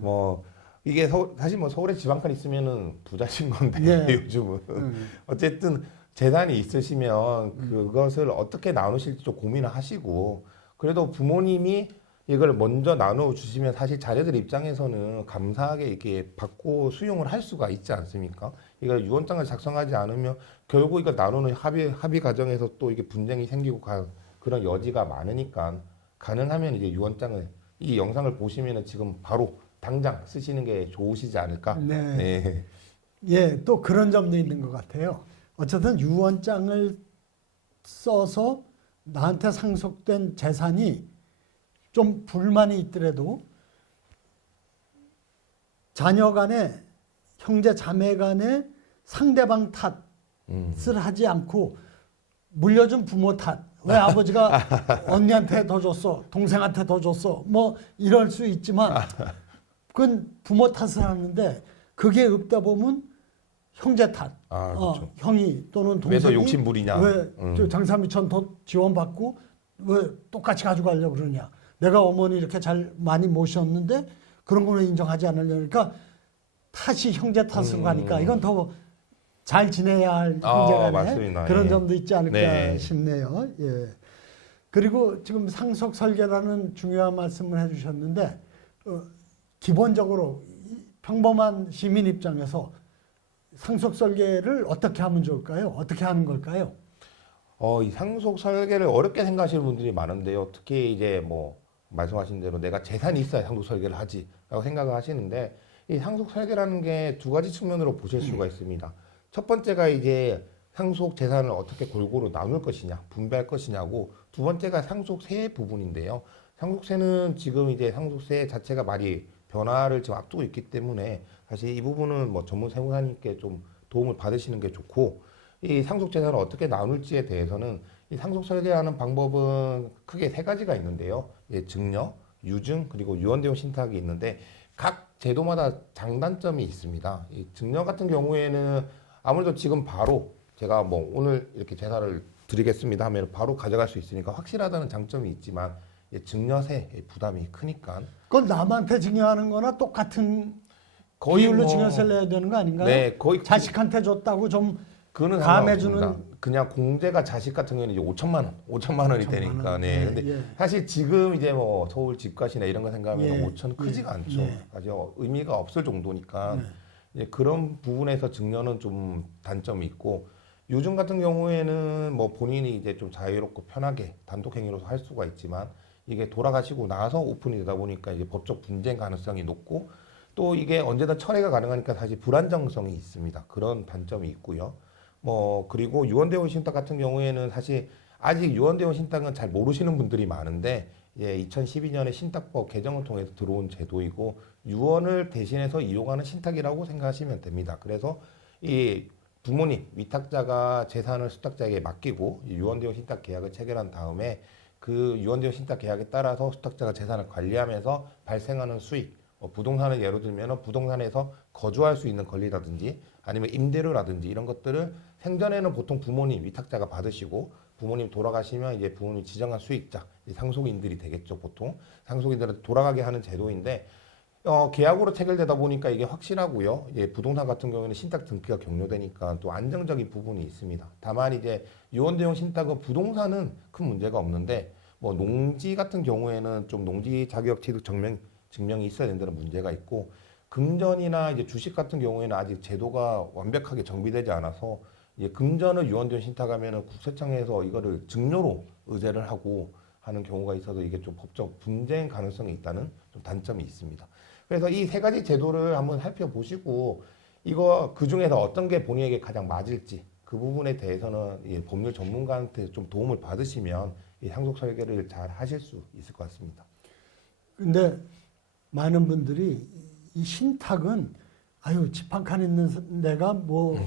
뭐 이게 사실 뭐 서울에 집 한 칸 있으면은 부자신 건데 네. 요즘은 어쨌든 재산이 있으시면 그것을 어떻게 나누실지 좀 고민을 하시고 그래도 부모님이 이걸 먼저 나눠 주시면 사실 자녀들 입장에서는 감사하게 이렇게 받고 수용을 할 수가 있지 않습니까? 이걸 유언장을 작성하지 않으면 결국 이걸 나누는 합의 과정에서 또 이게 분쟁이 생기고 그런 여지가 많으니까 가능하면 이제 유언장을 이 영상을 보시면은 지금 바로 당장 쓰시는 게 좋으시지 않을까? 네. 네. 예, 또 그런 점도 있는 것 같아요. 어쨌든 유언장을 써서 나한테 상속된 재산이 좀 불만이 있더라도 자녀 간에 형제 자매 간에 상대방 탓을 하지 않고 물려준 부모 탓. 왜 아버지가 언니한테 더 줬어? 동생한테 더 줬어? 뭐 이럴 수 있지만 그건 부모 탓을 하는데 그게 없다 보면 형제 탓. 그렇죠. 형이 또는 왜 더 동생이 욕심 부리냐? 왜 저 장사미천 더 지원받고 왜 똑같이 가져가려고 그러냐? 내가 어머니 이렇게 잘 많이 모셨는데 그런 거는 인정하지 않으려니까 탓이 형제 탓으로 가니까 이건 더 잘 지내야 할 형제간에 맞습니다. 그런 예. 점도 있지 않을까 네. 싶네요. 예. 그리고 지금 상속 설계라는 중요한 말씀을 해주셨는데 기본적으로 평범한 시민 입장에서 상속 설계를 어떻게 하면 좋을까요? 어떻게 하는 걸까요? 이 상속 설계를 어렵게 생각하시는 분들이 많은데요. 특히 이제 뭐 말씀하신 대로 내가 재산이 있어야 상속 설계를 하지라고 생각을 하시는데 이 상속 설계라는 게 두 가지 측면으로 보실 수가 있습니다. 첫 번째가 이제 상속 재산을 어떻게 골고루 나눌 것이냐, 분배할 것이냐고, 두 번째가 상속세 부분인데요. 상속세는 지금 이제 상속세 자체가 많이 변화를 지금 앞두고 있기 때문에 사실 이 부분은 뭐 전문 세무사님께 좀 도움을 받으시는 게 좋고, 이 상속 재산을 어떻게 나눌지에 대해서는 이 상속 설계하는 방법은 크게 세 가지가 있는데요. 예, 증여, 유증, 그리고 유언대용 신탁이 있는데 각 제도마다 장단점이 있습니다. 이 증여 같은 경우에는 아무래도 지금 바로 제가 뭐 오늘 이렇게 제사를 드리겠습니다 하면 바로 가져갈 수 있으니까 확실하다는 장점이 있지만 증여세 부담이 크니까 그건 남한테 증여하는 거나 똑같은 거의 비율로 뭐- 증여세를 내야 되는 거 아닌가요? 네, 거의 자식한테 줬다고 좀 그거는 감해주는- 상관없습니다. 그냥 공제가 자식 같은 경우는 이제 5천만 원이 되니까 네. 근데 예. 사실 지금 이제 뭐 서울 집값이나 이런 거 생각하면 예. 5천 크지가 예. 않죠. 예. 사실 의미가 없을 정도니까 예. 이제 그런 부분에서 증여는 좀 단점이 있고 요즘 같은 경우에는 뭐 본인이 이제 좀 자유롭고 편하게 단독 행위로서 할 수가 있지만 이게 돌아가시고 나서 오픈이 되다 보니까 이제 법적 분쟁 가능성이 높고 또 이게 언제든 철회가 가능하니까 사실 불안정성이 있습니다. 그런 단점이 있고요. 뭐 그리고 유언대원 신탁 같은 경우에는 사실 아직 유언대원 신탁은 잘 모르시는 분들이 많은데 예, 2012년에 신탁법 개정을 통해서 들어온 제도이고 유언을 대신해서 이용하는 신탁이라고 생각하시면 됩니다. 그래서 이 부모님 위탁자가 재산을 수탁자에게 맡기고 이 유언대원 신탁 계약을 체결한 다음에 그 유언대원 신탁 계약에 따라서 수탁자가 재산을 관리하면서 발생하는 수익 부동산을 예로 들면 부동산에서 거주할 수 있는 권리라든지 아니면 임대료라든지 이런 것들을 생전에는 보통 부모님 위탁자가 받으시고 부모님 돌아가시면 이제 부모님 지정한 수익자 상속인들이 되겠죠. 보통 상속인들은 돌아가게 하는 제도인데 계약으로 체결되다 보니까 이게 확실하고요. 이제 부동산 같은 경우에는 신탁 등기가 격려되니까 또 안정적인 부분이 있습니다. 다만 이제 유언대용 신탁은 부동산은 큰 문제가 없는데 뭐 농지 같은 경우에는 좀 농지 자격 취득 증명이 있어야 된다는 문제가 있고 금전이나 이제 주식 같은 경우에는 아직 제도가 완벽하게 정비되지 않아서 이제 금전을 유언대용 신탁하면은 국세청에서 이거를 증여로 의제를 하고 하는 경우가 있어서 이게 좀 법적 분쟁 가능성이 있다는 좀 단점이 있습니다. 그래서 이 세 가지 제도를 한번 살펴보시고 이거 그 중에서 어떤 게 본인에게 가장 맞을지 그 부분에 대해서는 이 법률 전문가한테 좀 도움을 받으시면 이 상속 설계를 잘 하실 수 있을 것 같습니다. 근데 많은 분들이 이 신탁은 아유 집 한 칸 있는 내가 뭐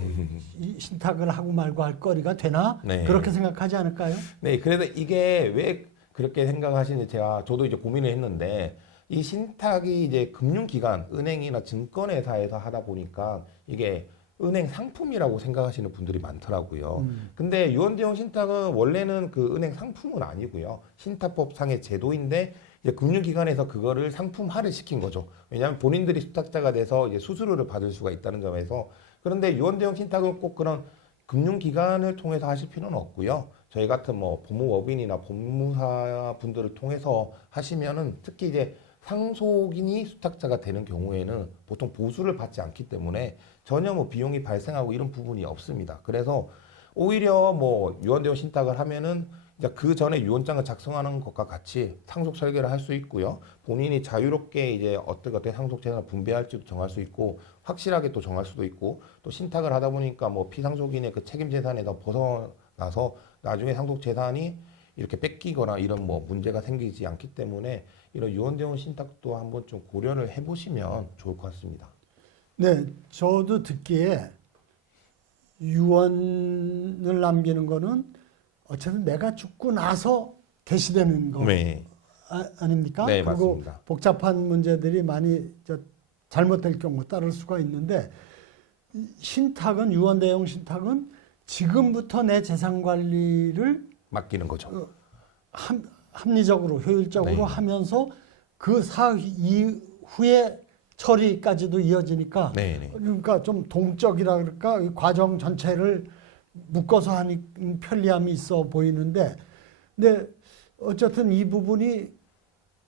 이 신탁을 하고 말고 할 거리가 되나 네. 그렇게 생각하지 않을까요? 네, 그래서 이게 왜 그렇게 생각하시는지 저도 이제 고민을 했는데 이 신탁이 이제 금융기관, 은행이나 증권회사에서 하다 보니까 이게 은행 상품이라고 생각하시는 분들이 많더라고요. 근데 유언대용 신탁은 원래는 그 은행 상품은 아니고요. 신탁법상의 제도인데 이제 금융기관에서 그거를 상품화를 시킨 거죠. 왜냐하면 본인들이 수탁자가 돼서 이제 수수료를 받을 수가 있다는 점에서 그런데 유언대용 신탁은 꼭 그런 금융기관을 통해서 하실 필요는 없고요. 저희 같은 뭐 법무법인이나 법무사 분들을 통해서 하시면은 특히 이제 상속인이 수탁자가 되는 경우에는 보통 보수를 받지 않기 때문에 전혀 뭐 비용이 발생하고 이런 부분이 없습니다. 그래서 오히려 뭐 유언대용 신탁을 하면은 이제 그 전에 유언장을 작성하는 것과 같이 상속 설계를 할 수 있고요. 본인이 자유롭게 이제 어떻게 상속 재산을 분배할지도 정할 수 있고 확실하게 또 정할 수도 있고 또 신탁을 하다 보니까 뭐 피상속인의 그 책임 재산에서 벗어나서 나중에 상속 재산이 이렇게 뺏기거나 이런 뭐 문제가 생기지 않기 때문에 이런 유언대용 신탁도 한번 좀 고려를 해보시면 좋을 것 같습니다. 네, 저도 듣기에 유언을 남기는 거는 어쨌든 내가 죽고 나서 개시되는 거 네, 아닙니까? 네, 그리고 맞습니다. 복잡한 문제들이 많이 잘못될 경우 따를 수가 있는데 이 신탁은 유언대용 신탁은 지금부터 내 재산 관리를 맡기는 거죠. 합리적으로 효율적으로 네. 하면서 그 사후 이후에 처리까지도 이어지니까 네, 네. 그러니까 좀 동적이라 그럴까 이 과정 전체를 묶어서 하는 편리함이 있어 보이는데 근데 어쨌든 이 부분이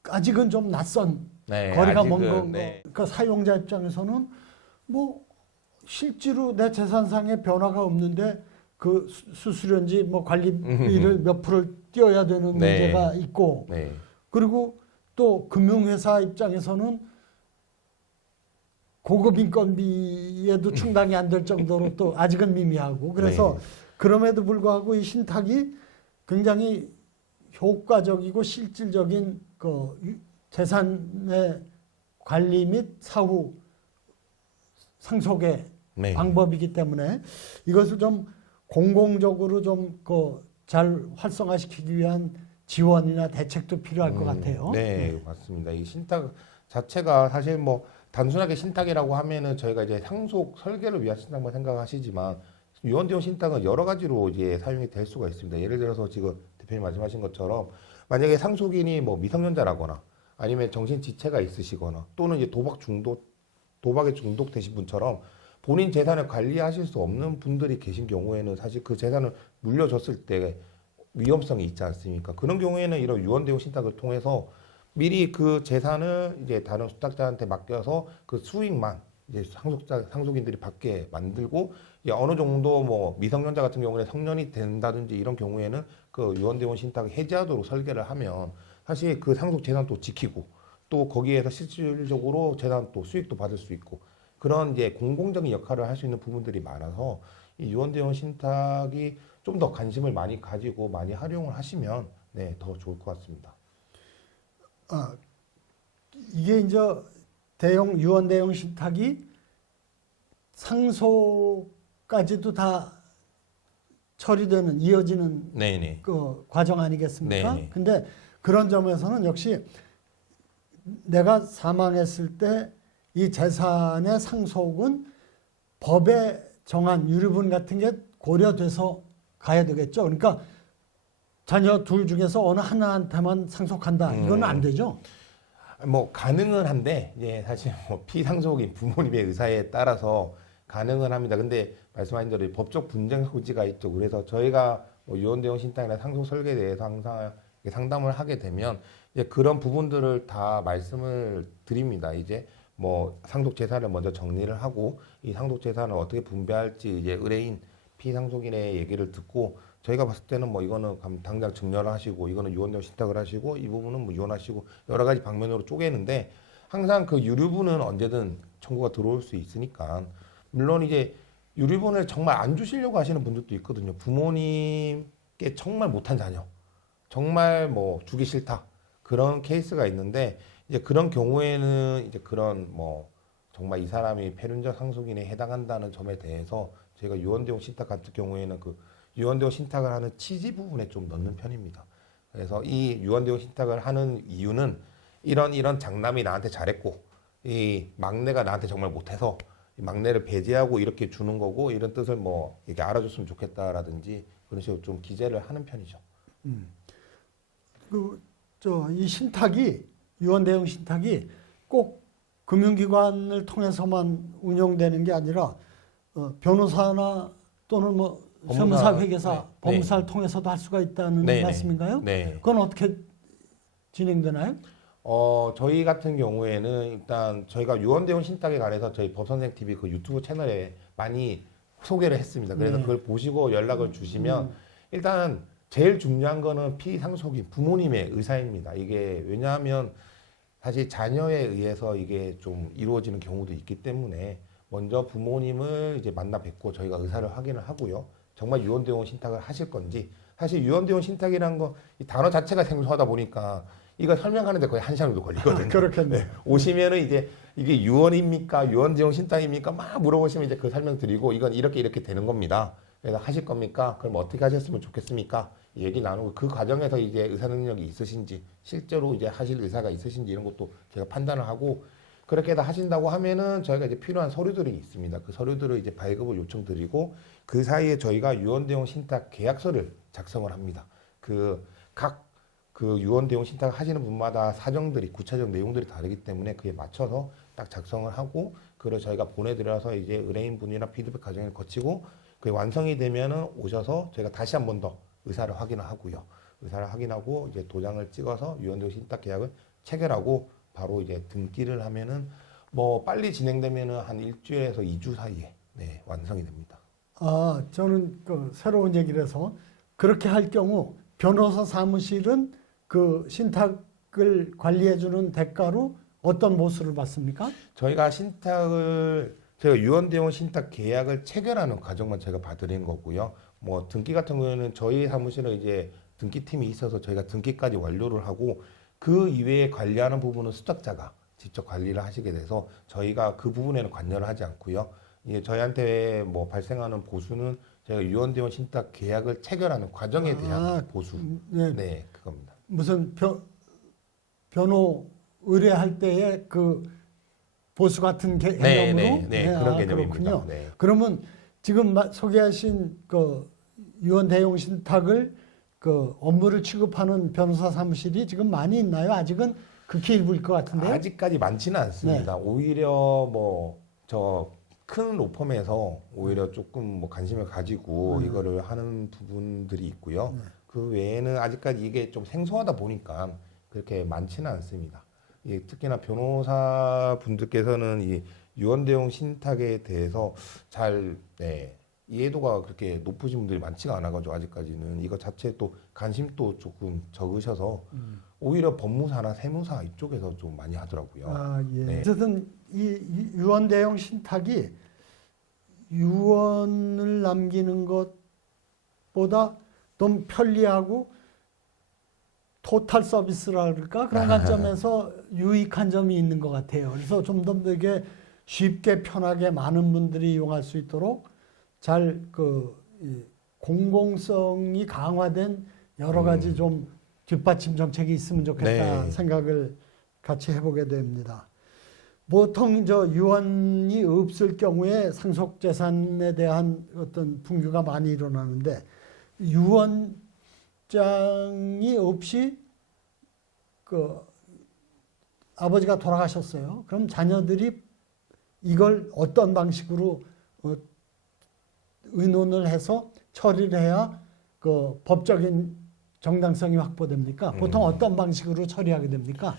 아직은 좀 낯선 네, 거리가 먼 아직은, 거. 네. 그러니까 사용자 입장에서는 뭐 실제로 내 재산상의 변화가 없는데 그 수수료인지 뭐 관리비를 몇 프로를 띄어야 되는 네. 문제가 있고 네. 그리고 또 금융회사 입장에서는 고급 인건비에도 충당이 안 될 정도로 또 아직은 미미하고 그래서 네. 그럼에도 불구하고 이 신탁이 굉장히 효과적이고 실질적인 그 재산의 관리 및 사후 상속의 네. 방법이기 때문에 이것을 좀 공공적으로 좀 그 잘 활성화시키기 위한 지원이나 대책도 필요할 것 같아요. 네, 맞습니다. 이 신탁 자체가 사실 뭐 단순하게 신탁이라고 하면은 저희가 이제 상속 설계를 위한 신탁만 생각하시지만 유언대용 신탁은 여러 가지로 이제 사용이 될 수가 있습니다. 예를 들어서 지금 대표님 말씀하신 것처럼 만약에 상속인이 뭐 미성년자라거나 아니면 정신 지체가 있으시거나 또는 이제 도박에 중독되신 분처럼 본인 재산을 관리하실 수 없는 분들이 계신 경우에는 사실 그 재산을 물려줬을 때 위험성이 있지 않습니까? 그런 경우에는 이런 유언대용 신탁을 통해서 미리 그 재산을 이제 다른 수탁자한테 맡겨서 그 수익만 이제 상속인들이 받게 만들고 이제 어느 정도 뭐 미성년자 같은 경우는 성년이 된다든지 이런 경우에는 그 유언대용 신탁을 해지하도록 설계를 하면 사실 그 상속 재산도 지키고 또 거기에서 실질적으로 재산 또 수익도 받을 수 있고 그런 이제 공공적인 역할을 할 수 있는 부분들이 많아서 이 유언대용 신탁이 좀 더 관심을 많이 가지고 많이 활용을 하시면 네, 더 좋을 것 같습니다. 아, 이게 이제 유언 대용 신탁이 상속까지도 다 처리되는 이어지는 네네. 그 과정 아니겠습니까? 네네. 근데 그런 점에서는 역시 내가 사망했을 때 이 재산의 상속은 법에 정한 유류분 같은 게 고려돼서 가야 되겠죠. 그러니까 자녀 둘 중에서 어느 하나한테만 상속한다. 이건 안 되죠. 뭐 가능은 한데 이제 사실 뭐 피상속인 부모님의 의사에 따라서 가능은 합니다. 근데 말씀하신 대로 법적 분쟁 소지가 있죠. 그래서 저희가 뭐 유언대용 신탁이나 상속 설계에 대해서 항상 상담을 하게 되면 이제 그런 부분들을 다 말씀을 드립니다. 이제 뭐 상속 재산을 먼저 정리를 하고 이 상속 재산을 어떻게 분배할지 이제 의뢰인 피상속인의 얘기를 듣고 저희가 봤을 때는 뭐 이거는 당장 증여를 하시고 이거는 유언대용 신탁을 하시고 이 부분은 뭐 이혼하시고 여러 가지 방면으로 쪼개는데 항상 그 유류분은 언제든 청구가 들어올 수 있으니까 물론 이제 유류분을 정말 안 주시려고 하시는 분들도 있거든요. 부모님께 정말 못한 자녀, 정말 뭐 주기 싫다 그런 케이스가 있는데 이제 그런 경우에는 이제 그런 뭐 정말 이 사람이 폐륜적 상속인에 해당한다는 점에 대해서 저희가 유언대용 신탁 같은 경우에는 그 유언대용 신탁을 하는 취지 부분에 좀 넣는 편입니다. 그래서 이 유언대용 신탁을 하는 이유는 이런 장남이 나한테 잘했고 이 막내가 나한테 정말 못해서 이 막내를 배제하고 이렇게 주는 거고 이런 뜻을 뭐 이렇게 알아줬으면 좋겠다라든지 그런 식으로 좀 기재를 하는 편이죠. 이 신탁이 유언 대용 신탁이 꼭 금융기관을 통해서만 운영되는 게 아니라 변호사나 또는 뭐 세무사, 회계사, 네. 법무사를 통해서도 할 수가 있다는 네. 말씀인가요? 네. 그건 어떻게 진행되나요? 저희 같은 경우에는 일단 저희가 유언대용 신탁에 관해서 저희 법선생 TV 그 유튜브 채널에 많이 소개를 했습니다. 그래서 네. 그걸 보시고 연락을 주시면 일단 제일 중요한 거는 피상속인 부모님의 의사입니다. 이게 왜냐하면 사실 자녀에 의해서 이게 좀 이루어지는 경우도 있기 때문에 먼저 부모님을 이제 만나 뵙고 저희가 의사를 확인을 하고요. 정말 유언대용 신탁을 하실 건지 사실 유언대용 신탁이라는 거 이 단어 자체가 생소하다 보니까 이거 설명하는데 거의 1시간 정도 걸리거든요. 그렇겠네. 오시면은 이제 이게 유언입니까? 유언대용 신탁입니까? 막 물어보시면 이제 그 설명 드리고 이건 이렇게 되는 겁니다. 그래서 하실 겁니까? 그럼 어떻게 하셨으면 좋겠습니까? 얘기 나누고 그 과정에서 이제 의사 능력이 있으신지 실제로 이제 하실 의사가 있으신지 이런 것도 제가 판단을 하고 그렇게 다 하신다고 하면은 저희가 이제 필요한 서류들이 있습니다. 그 서류들을 이제 발급을 요청드리고 그 사이에 저희가 유언대용 신탁 계약서를 작성을 합니다. 그 유언대용 신탁을 하시는 분마다 사정들이 구체적 내용들이 다르기 때문에 그에 맞춰서 딱 작성을 하고 그걸 저희가 보내드려서 이제 의뢰인 분이나 피드백 과정을 거치고 그게 완성이 되면은 오셔서 저희가 다시 한 번 더 의사를 확인을 하고요. 의사를 확인하고 이제 도장을 찍어서 유언대용 신탁 계약을 체결하고 바로 이제 등기를 하면은 뭐 빨리 진행되면은 한 일주일에서 2주 사이에 네, 완성이 됩니다. 아, 저는 그 새로운 얘기를 해서 그렇게 할 경우 변호사 사무실은 그 신탁을 관리해주는 대가로 어떤 보수를 받습니까? 저희가 유언대용 신탁 계약을 체결하는 과정만 제가 봐드린 거고요. 뭐 등기 같은 경우에는 저희 사무실에 이제 등기팀이 있어서 저희가 등기까지 완료를 하고 그 이외에 관리하는 부분은 수탁자가 직접 관리를 하시게 돼서 저희가 그 부분에는 관여를 하지 않고요. 이제 저희한테 뭐 발생하는 보수는 저희가 유언대용 신탁 계약을 체결하는 과정에 대한 보수. 네. 네, 그겁니다. 무슨 변호 의뢰할 때의 그 보수 같은 개념으로 그런 개념입니다. 그렇군요. 네. 그러면 지금 소개하신 그 유언 대용 신탁을 그 업무를 취급하는 변호사 사무실이 지금 많이 있나요? 아직은 극히 일부일 것 같은데요. 아직까지 많지는 않습니다. 오히려 뭐 저 큰 로펌에서 오히려 조금 뭐 관심을 가지고 이거를 하는 부분들이 있고요. 그 외에는 아직까지 이게 좀 생소하다 보니까 그렇게 많지는 않습니다. 특히나 변호사 분들께서는 이 유언대용 신탁에 대해서 잘 이해도가 그렇게 높으신 분들이 많지가 않아가지고 아직까지는 이거 자체에 또 관심도 조금 적으셔서 오히려 법무사나 세무사 이쪽에서 좀 많이 하더라고요. 아, 예. 네. 어쨌든 이 유언 대용 신탁이 유언을 남기는 것보다 좀 편리하고 토탈 서비스라 그럴까? 그런 관점에서 유익한 점이 있는 것 같아요. 그래서 좀 더 되게 쉽게 편하게 많은 분들이 이용할 수 있도록 잘 공공성이 강화된 여러 가지 좀 뒷받침 정책이 있으면 좋겠다 네. 생각을 같이 해보게 됩니다. 보통 유언이 없을 경우에 상속 재산에 대한 어떤 분규가 많이 일어나는데 유언장이 없이 아버지가 돌아가셨어요. 그럼 자녀들이 이걸 어떤 방식으로 의논을 해서 처리를 해야 그 법적인 정당성이 확보됩니까? 보통 어떤 방식으로 처리하게 됩니까?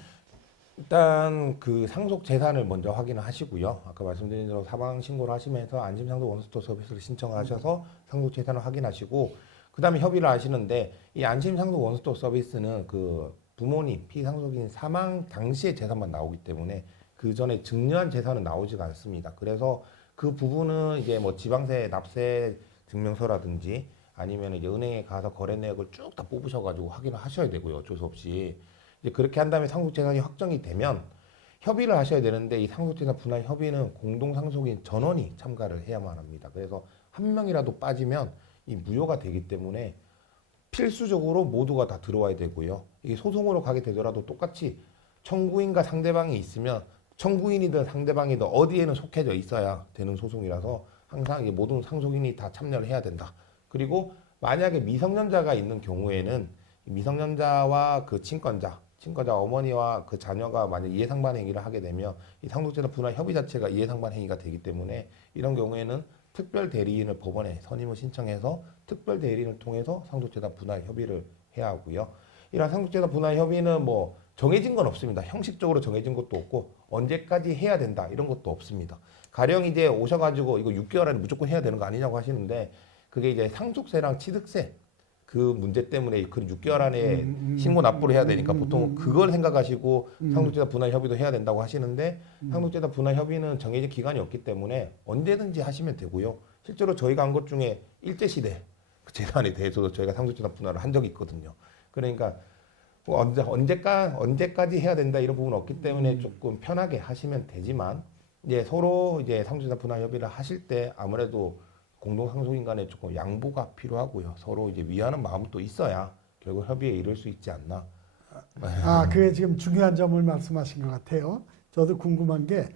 일단 그 상속 재산을 먼저 확인을 하시고요. 아까 말씀드린 대로 사망 신고를 하시면서 안심상속 원스톱 서비스를 신청을 하셔서 상속 재산을 확인하시고 그다음에 협의를 하시는데 이 안심상속 원스톱 서비스는 그 부모님 피상속인 사망 당시의 재산만 나오기 때문에 그 전에 증여한 재산은 나오지가 않습니다. 그래서 그 부분은 이제 뭐 지방세 납세 증명서라든지 아니면 이제 은행에 가서 거래 내역을 쭉 다 뽑으셔가지고 확인을 하셔야 되고요. 어쩔 수 없이. 이제 그렇게 한 다음에 상속재산이 확정이 되면 협의를 하셔야 되는데 이 상속재산 분할 협의는 공동상속인 전원이 참가를 해야만 합니다. 그래서 한 명이라도 빠지면 이 무효가 되기 때문에 필수적으로 모두가 다 들어와야 되고요. 이게 소송으로 가게 되더라도 똑같이 청구인과 상대방이 있으면 청구인이든 상대방이든 어디에는 속해져 있어야 되는 소송이라서 항상 이게 모든 상속인이 다 참여를 해야 된다. 그리고 만약에 미성년자가 있는 경우에는 미성년자와 그 친권자 어머니와 그 자녀가 만약 이해상반 행위를 하게 되면 이 상속재산 분할 협의 자체가 이해상반 행위가 되기 때문에 이런 경우에는 특별 대리인을 법원에 선임을 신청해서 특별 대리인을 통해서 상속재산 분할 협의를 해야 하고요. 이런 상속재산 분할 협의는 뭐 정해진 건 없습니다. 형식적으로 정해진 것도 없고 언제까지 해야 된다 이런 것도 없습니다. 가령 이제 오셔가지고 이거 6개월 안에 무조건 해야 되는 거 아니냐고 하시는데 그게 이제 상속세랑 취득세 그 문제 때문에 그 6개월 안에 신고 납부를 해야 되니까 보통 그걸 생각하시고 상속재산 분할 협의도 해야 된다고 하시는데 상속재산 분할 협의는 정해진 기간이 없기 때문에 언제든지 하시면 되고요. 실제로 저희가 한 것 중에 일제시대 그 재산에 대해서도 저희가 상속재산 분할을 한 적이 있거든요. 그러니까 언제까지 해야 된다 이런 부분은 없기 때문에 조금 편하게 하시면 되지만 이제 서로 이제 상속재산 분할 협의를 하실 때 아무래도 공동 상속인 간에 조금 양보가 필요하고요. 서로 이제 위하는 마음도 있어야 결국 협의에 이를 수 있지 않나. 아, 그게 지금 중요한 점을 말씀하신 것 같아요. 저도 궁금한 게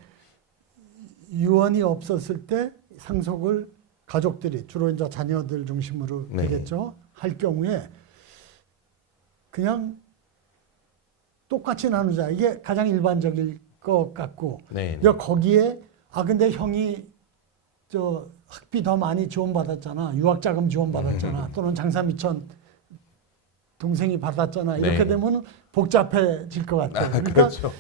유언이 없었을 때 상속을 가족들이 주로 이제 자녀들 중심으로 네. 되겠죠. 할 경우에 그냥 똑같이 나누자. 이게 가장 일반적일 것 같고. 네. 이제 거기에 근데 형이 학비 더 많이 지원받았잖아. 유학자금 지원받았잖아. 또는 장사미천 동생이 받았잖아. 이렇게 네. 되면 복잡해질 것 같아요. 그러니까 그렇죠.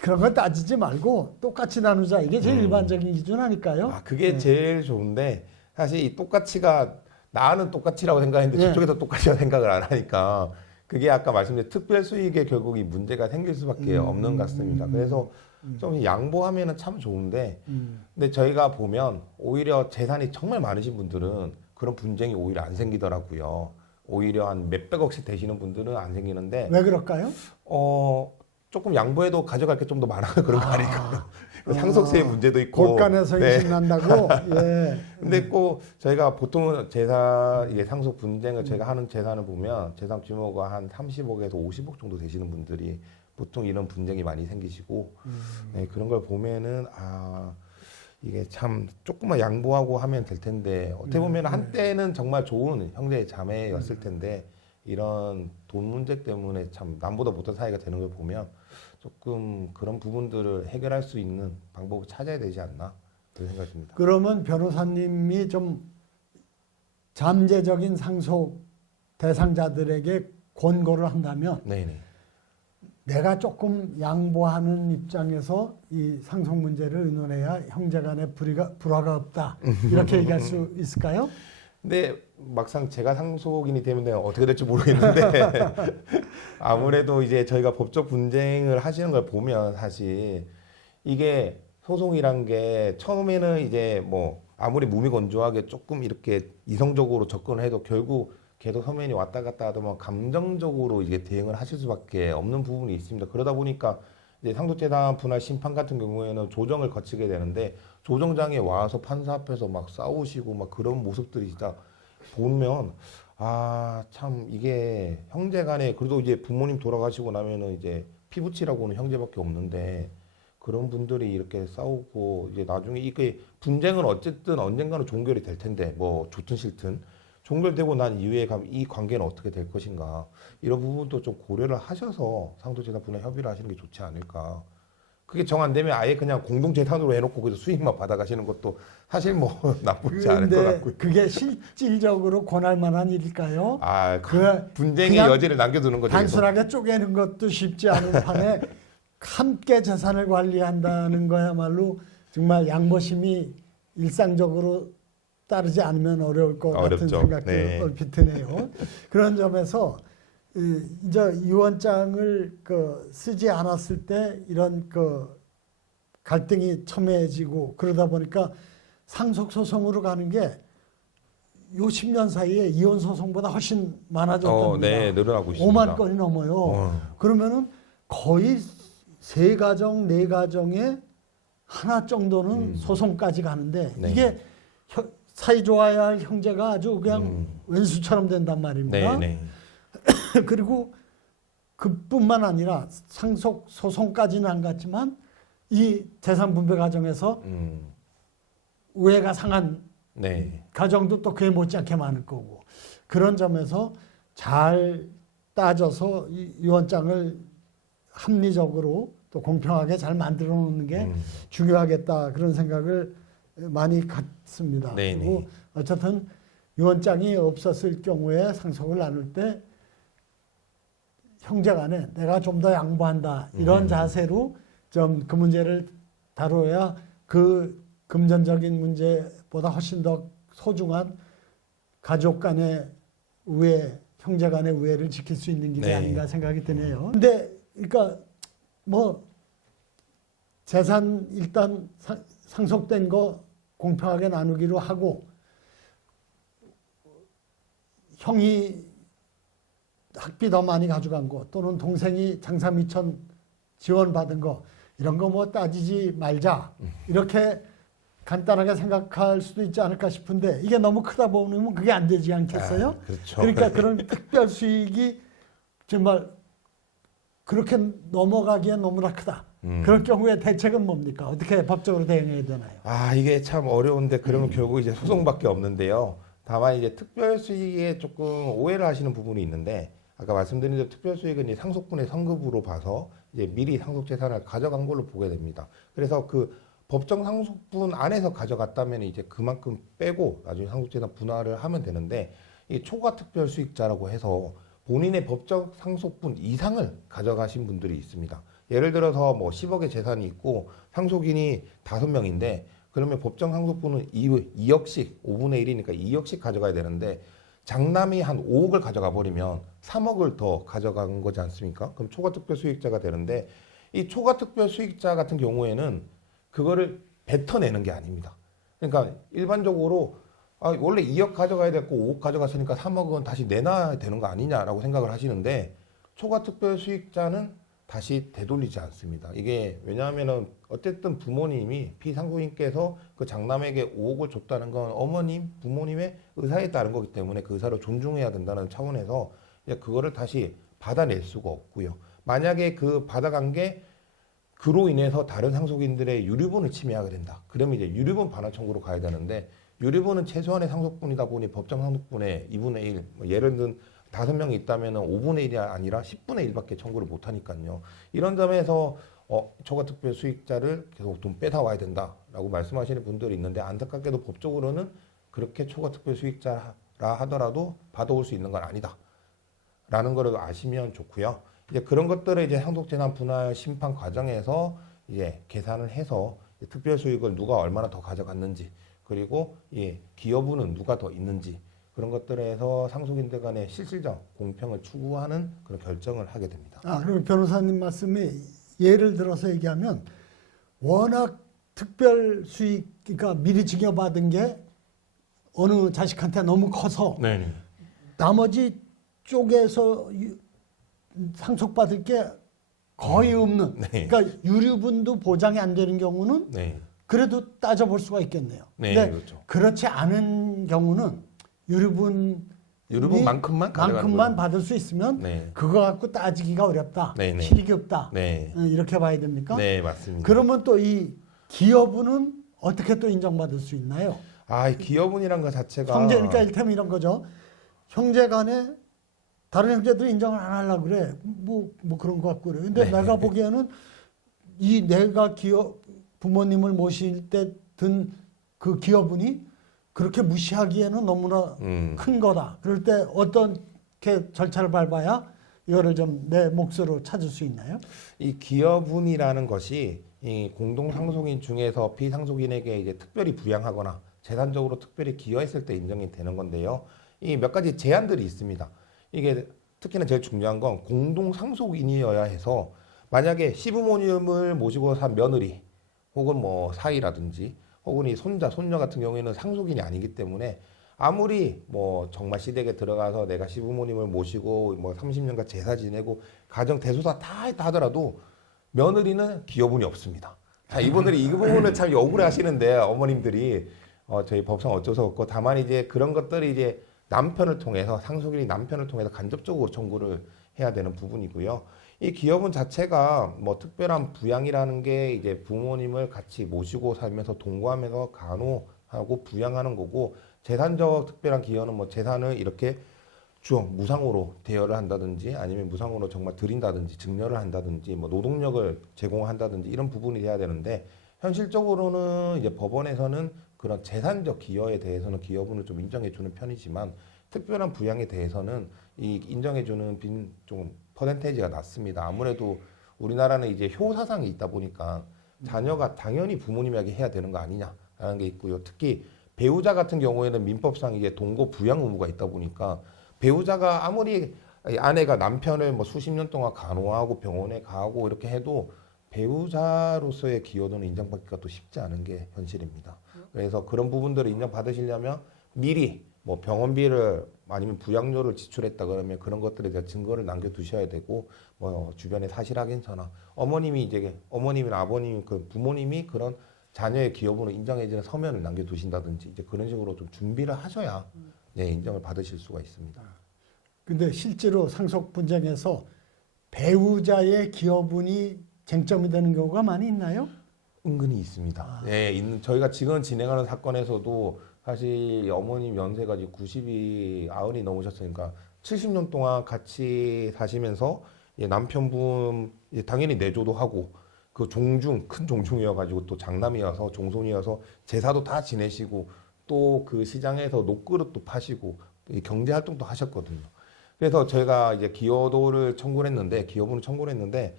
그런 거 따지지 말고 똑같이 나누자. 이게 제일 일반적인 기준 아닐까요? 그게 제일 좋은데 사실 이 똑같이가 나는 똑같이라고 생각했는데 네. 저쪽에서 똑같이라고 생각을 안 하니까 그게 아까 말씀드린 특별 수익에 결국 이 문제가 생길 수밖에 없는 것 같습니다. 그래서 좀 양보하면은 참 좋은데, 근데 저희가 보면 오히려 재산이 정말 많으신 분들은 그런 분쟁이 오히려 안 생기더라고요. 오히려 한 몇백억씩 되시는 분들은 안 생기는데, 왜 그럴까요? 조금 양보해도 가져갈 게 좀 더 많아 그런 거 아닐까요? 상속세의 문제도 있고. 골간에서 네. 인식 난다고. 예. 근데 꼭 저희가 보통은 재산, 이게 상속 분쟁을 제가 하는 재산을 보면 재산 규모가 한 30억에서 50억 정도 되시는 분들이 보통 이런 분쟁이 많이 생기시고, 네, 그런 걸 보면은, 이게 참 조금만 양보하고 하면 될 텐데, 어떻게 보면 한때는 정말 좋은 형제 자매였을 텐데, 이런 돈 문제 때문에 참 남보다 못한 사이가 되는 걸 보면 조금 그런 부분들을 해결할 수 있는 방법을 찾아야 되지 않나 그런 생각이 듭니다. 그러면 변호사님이 좀 잠재적인 상속 대상자들에게 권고를 한다면 네네. 내가 조금 양보하는 입장에서 이 상속 문제를 의논해야 형제간에 불화가 없다. 이렇게 얘기할 수 있을까요? 근데 막상 제가 상속인이 되면 내가 어떻게 될지 모르겠는데 아무래도 이제 저희가 법적 분쟁을 하시는 걸 보면 사실 이게 소송이란 게 처음에는 이제 뭐 아무리 무미건조하게 조금 이렇게 이성적으로 접근을 해도 결국 계속 서면이 왔다 갔다 하다 보면 감정적으로 이제 대응을 하실 수밖에 없는 부분이 있습니다. 그러다 보니까 이제 상속재산 분할 심판 같은 경우에는 조정을 거치게 되는데 조정장에 와서 판사 앞에서 막 싸우시고 막 그런 모습들이 진짜 보면 참 이게 형제간에 그래도 이제 부모님 돌아가시고 나면은 이제 피부치라고는 형제밖에 없는데 그런 분들이 이렇게 싸우고 이제 나중에 이게 분쟁은 어쨌든 언젠가는 종결이 될 텐데 뭐 좋든 싫든 종결되고 난 이후에 가면 이 관계는 어떻게 될 것인가 이런 부분도 좀 고려를 하셔서 상속재산 분할 협의를 하시는 게 좋지 않을까. 그게 정 안 되면 아예 그냥 공동재산으로 해놓고 그래서 수익만 받아가시는 것도 사실 뭐 나쁘지 않을 것 근데 같고요. 그게 실질적으로 권할 만한 일일까요? 분쟁의 그냥 여지를 남겨두는 거죠. 단순하게 쪼개는 것도 쉽지 않은 판에 함께 재산을 관리한다는 거야말로 정말 양보심이 일상적으로 따르지 않으면 어려울 것 같은 어렵죠. 생각도 네. 얼핏 드네요. 그런 점에서 이제 유언장을 쓰지 않았을 때 이런 갈등이 첨예해지고 그러다 보니까 상속 소송으로 가는 게 요 10년 사이에 이혼 소송보다 훨씬 많아졌답니다. 네, 늘어나고 있습니다. 5만 건이 넘어요. 그러면은 거의 3가정, 4가정에 하나 정도는 소송까지 가는데 네. 이게 사이 좋아야 할 형제가 아주 그냥 왼수처럼 된단 말입니다. 네, 네. 그리고 그뿐만 아니라 상속 소송까지는 안 갔지만 이 재산 분배 과정에서 우애가 상한 네. 가정도 또 그에 못지않게 많을 거고 그런 점에서 잘 따져서 이 유언장을 합리적으로 또 공평하게 잘 만들어 놓는 게 중요하겠다 그런 생각을 많이 갖습니다. 네네. 그리고 어쨌든 유언장이 없었을 경우에 상속을 나눌 때 형제간에 내가 좀 더 양보한다 이런 자세로 좀 그 문제를 다뤄야 그 금전적인 문제보다 훨씬 더 소중한 가족 간의 우애, 형제 간의 우애를 지킬 수 있는 길이 네. 아닌가 생각이 드네요. 근데 그러니까 뭐 재산 일단 상속된 거 공평하게 나누기로 하고 형이 학비 더 많이 가져간 거 또는 동생이 장사 미천 지원받은 거 이런 거 뭐 따지지 말자 이렇게 간단하게 생각할 수도 있지 않을까 싶은데 이게 너무 크다 보면 그게 안 되지 않겠어요? 그렇죠. 그러니까 그런 특별 수익이 정말 그렇게 넘어가기엔 너무나 크다. 그럴 경우에 대책은 뭡니까? 어떻게 법적으로 대응해야 되나요? 이게 참 어려운데 그러면 결국 이제 소송밖에 없는데요. 다만 이제 특별 수익에 조금 오해를 하시는 부분이 있는데 아까 말씀드린 대로 특별 수익은 이제 상속분의 성급으로 봐서 이제 미리 상속 재산을 가져간 걸로 보게 됩니다. 그래서 그 법정 상속분 안에서 가져갔다면 이제 그만큼 빼고 나중에 상속 재산 분할을 하면 되는데 이 초과 특별 수익자라고 해서 본인의 법정 상속분 이상을 가져가신 분들이 있습니다. 예를 들어서 뭐 10억의 재산이 있고 상속인이 5명인데 그러면 법정 상속분은 2억씩 5분의 1이니까 2억씩 가져가야 되는데 장남이 한 5억을 가져가 버리면 3억을 더 가져간 거지 않습니까? 그럼 초과특별 수익자가 되는데 이 초과특별 수익자 같은 경우에는 그거를 뱉어내는 게 아닙니다. 그러니까 일반적으로 원래 2억 가져가야 됐고 5억 가져갔으니까 3억은 다시 내놔야 되는 거 아니냐라고 생각을 하시는데 초과특별 수익자는 다시 되돌리지 않습니다. 이게 왜냐하면은 어쨌든 부모님이 피상속인께서 그 장남에게 5억을 줬다는 건 어머님, 부모님의 의사에 따른 거기 때문에 그 의사를 존중해야 된다는 차원에서 이제 그거를 다시 받아낼 수가 없고요. 만약에 그 받아간 게 그로 인해서 다른 상속인들의 유류분을 침해하게 된다. 그러면 이제 유류분 반환 청구로 가야 되는데 유류분은 최소한의 상속분이다 보니 법정 상속분의 2분의 1, 뭐 예를 든 5명이 있다면 5분의 1이 아니라 10분의 1밖에 청구를 못 하니까요. 이런 점에서 초과특별 수익자를 계속 돈 뺏어와야 된다라고 말씀하시는 분들이 있는데 안타깝게도 법적으로는 그렇게 초과특별 수익자라 하더라도 받아올 수 있는 건 아니다. 라는 거를 아시면 좋고요. 이제 그런 것들을 이제 상속재산 분할 심판 과정에서 이제 계산을 해서 특별 수익을 누가 얼마나 더 가져갔는지 그리고 기여분은 누가 더 있는지 그런 것들에서 상속인들 간의 실질적 공평을 추구하는 그런 결정을 하게 됩니다. 그리고 변호사님 말씀이 예를 들어서 얘기하면 워낙 특별 수익, 그러니까 미리 증여받은 게 어느 자식한테 너무 커서 네. 나머지 쪽에서 상속받을 게 거의 없는, 네. 그러니까 유류분도 보장이 안 되는 경우는 네. 그래도 따져볼 수가 있겠네요. 네, 근데 그렇죠. 그렇지 않은 경우는 유류분만큼만 만큼만 받을 수 있으면 네. 그거 갖고 따지기가 어렵다. 네, 네. 실익이 없다. 네. 이렇게 봐야 됩니까? 네, 맞습니다. 그러면 또 이 기여분은 어떻게 또 인정받을 수 있나요? 이 기여분이란 것 자체가 형제, 그러니까 일테면 이런 거죠. 형제간에 다른 형제들이 인정을 안 하려고 그래. 뭐 그런 것 같고 그래. 근데 네. 내가 보기에는 내가 부모님을 모실 때 든 그 기여분이 그렇게 무시하기에는 너무나 큰 거다. 그럴 때 어떻게 절차를 밟아야 이거를 좀 내 몫으로 찾을 수 있나요? 이 기여분이라는 것이 이 공동상속인 중에서 피상속인에게 이제 특별히 부양하거나 재산적으로 특별히 기여했을 때 인정이 되는 건데요. 이 몇 가지 제한들이 있습니다. 이게 특히나 제일 중요한 건 공동상속인이어야 해서 만약에 시부모님을 모시고 산 며느리 혹은 뭐 사이라든지 혹은 이 손자, 손녀 같은 경우에는 상속인이 아니기 때문에 아무리 뭐 정말 시댁에 들어가서 내가 시부모님을 모시고 뭐 30년간 제사 지내고 가정 대소사 다 했다 하더라도 며느리는 기여분이 없습니다. 자, 이분들이 이 부분을 참 억울해 하시는데 어머님들이 저희 법상 어쩔 수 없고 다만 이제 그런 것들이 이제 남편을 통해서 상속인이 남편을 통해서 간접적으로 청구를 해야 되는 부분이고요. 이 기여분 자체가 뭐 특별한 부양이라는 게 이제 부모님을 같이 모시고 살면서 동거하면서 간호하고 부양하는 거고 재산적 특별한 기여는 뭐 재산을 이렇게 무상으로 대여를 한다든지 아니면 무상으로 정말 드린다든지 증여를 한다든지 뭐 노동력을 제공한다든지 이런 부분이 돼야 되는데 현실적으로는 이제 법원에서는 그런 재산적 기여에 대해서는 기여분을 좀 인정해 주는 편이지만 특별한 부양에 대해서는 이 인정해 주는 좀 퍼센테이지가 낮습니다. 아무래도 우리나라는 이제 효사상이 있다 보니까 자녀가 당연히 부모님에게 해야 되는 거 아니냐라는 게 있고요. 특히 배우자 같은 경우에는 민법상 이게 동거 부양 의무가 있다 보니까 배우자가 아무리 아내가 남편을 뭐 수십 년 동안 간호하고 병원에 가고 이렇게 해도 배우자로서의 기여도는 인정받기가 또 쉽지 않은 게 현실입니다. 그래서 그런 부분들을 인정받으시려면 미리 뭐 병원비를 아니면 부양료를 지출했다 그러면 그런 것들에 대한 증거를 남겨두셔야 되고 뭐 주변에 사실확인서나 어머님이나 아버님 그 부모님이 그런 자녀의 기여분을 인정해주는 서면을 남겨두신다든지 이제 그런 식으로 좀 준비를 하셔야 인정을 받으실 수가 있습니다. 근데 실제로 상속 분쟁에서 배우자의 기여분이 쟁점이 되는 경우가 많이 있나요? 은근히 있습니다. 저희가 지금 진행하는 사건에서도 사실 어머님 연세가 이제 90이 90이 넘으셨으니까 70년 동안 같이 사시면서 남편분 당연히 내조도 하고 그 큰 종중이어가지고 또 장남이어서 종손이어서 제사도 다 지내시고 또 그 시장에서 녹그릇도 파시고 경제 활동도 하셨거든요. 그래서 저희가 이제 기여분을 청구를 했는데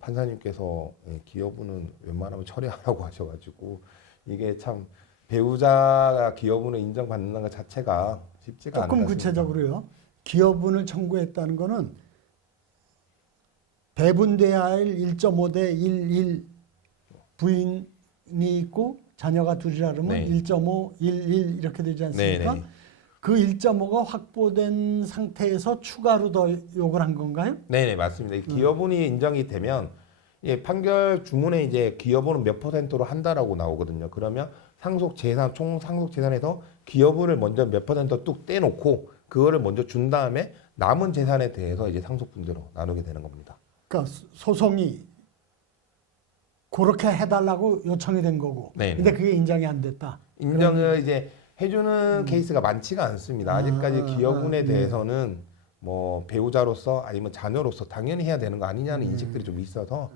판사님께서 기여분은 웬만하면 처리하라고 하셔가지고 이게 참 배우자가 기여분을 인정받는 것 자체가 쉽지가 않은 조금 것 같습니다. 구체적으로요. 기여분을 청구했다는 거는 배분돼야 할 1.5대 11 부인이 있고 자녀가 둘이라 그러면 네. 1.5, 11 이렇게 되지 않습니까? 네, 네. 그 1.5가 확보된 상태에서 추가로 더 요구를 한 건가요? 네네 맞습니다. 이 기여분이 인정이 되면 예, 판결 주문에 이제 기여분은 몇 퍼센트로 한다라고 나오거든요. 그러면 상속 재산 총 상속 재산에서 기여분을 먼저 몇 퍼센트 뚝 떼놓고 그거를 먼저 준 다음에 남은 재산에 대해서 이제 상속분대로 나누게 되는 겁니다. 그러니까 소송이 그렇게 해달라고 요청이 된 거고. 네네. 근데 그게 인정이 안 됐다. 인정을 이제 해주는 케이스가 많지가 않습니다. 아직까지 기여분에 대해서는 뭐 배우자로서 아니면 자녀로서 당연히 해야 되는 거 아니냐는 인식들이 좀 있어서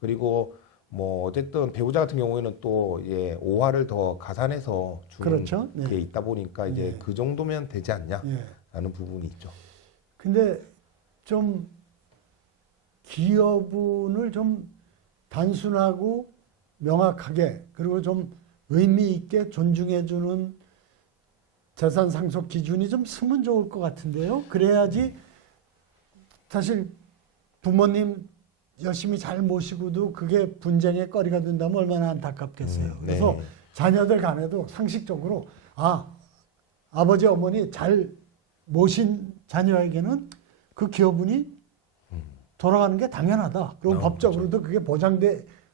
그리고 뭐 어쨌든 배우자 같은 경우에는 또 예, 5화를 더 가산해서 주는 그렇죠. 네. 게 있다 보니까 이제 그 정도면 되지 않냐라는 예. 부분이 있죠. 근데 좀 기여분을 좀 단순하고 명확하게 그리고 좀 의미 있게 존중해주는 재산 상속 기준이 좀 쓰면 좋을 것 같은데요. 그래야지 사실 부모님 열심히 잘 모시고도 그게 분쟁의 거리가 된다면 얼마나 안타깝겠어요. 네. 그래서 자녀들 간에도 상식적으로 아버지 어머니 잘 모신 자녀에게는 그 기여분이 돌아가는 게 당연하다. 그리고 법적으로도 그게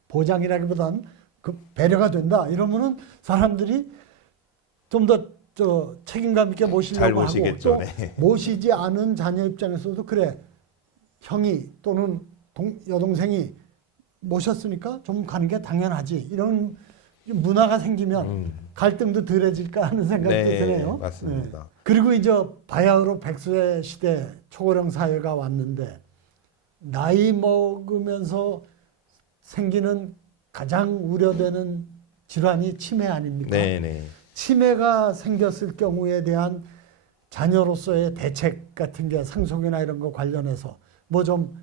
보장이라기보다는 그 배려가 된다. 이러면은 사람들이 좀 더 책임감 있게 잘 모시려고 하고 모시겠죠. 또 네. 모시지 않은 자녀 입장에서도 그래 형이 또는 여동생이 모셨으니까 좀 가는 게 당연하지. 이런 문화가 생기면 갈등도 덜해질까 하는 생각도 네, 드네요. 맞습니다. 네. 그리고 이제 바야흐로 백수의 시대 초고령 사회가 왔는데 나이 먹으면서 생기는 가장 우려되는 질환이 치매 아닙니까? 네네. 치매가 생겼을 경우에 대한 자녀로서의 대책 같은 게 상속이나 이런 거 관련해서 뭐 좀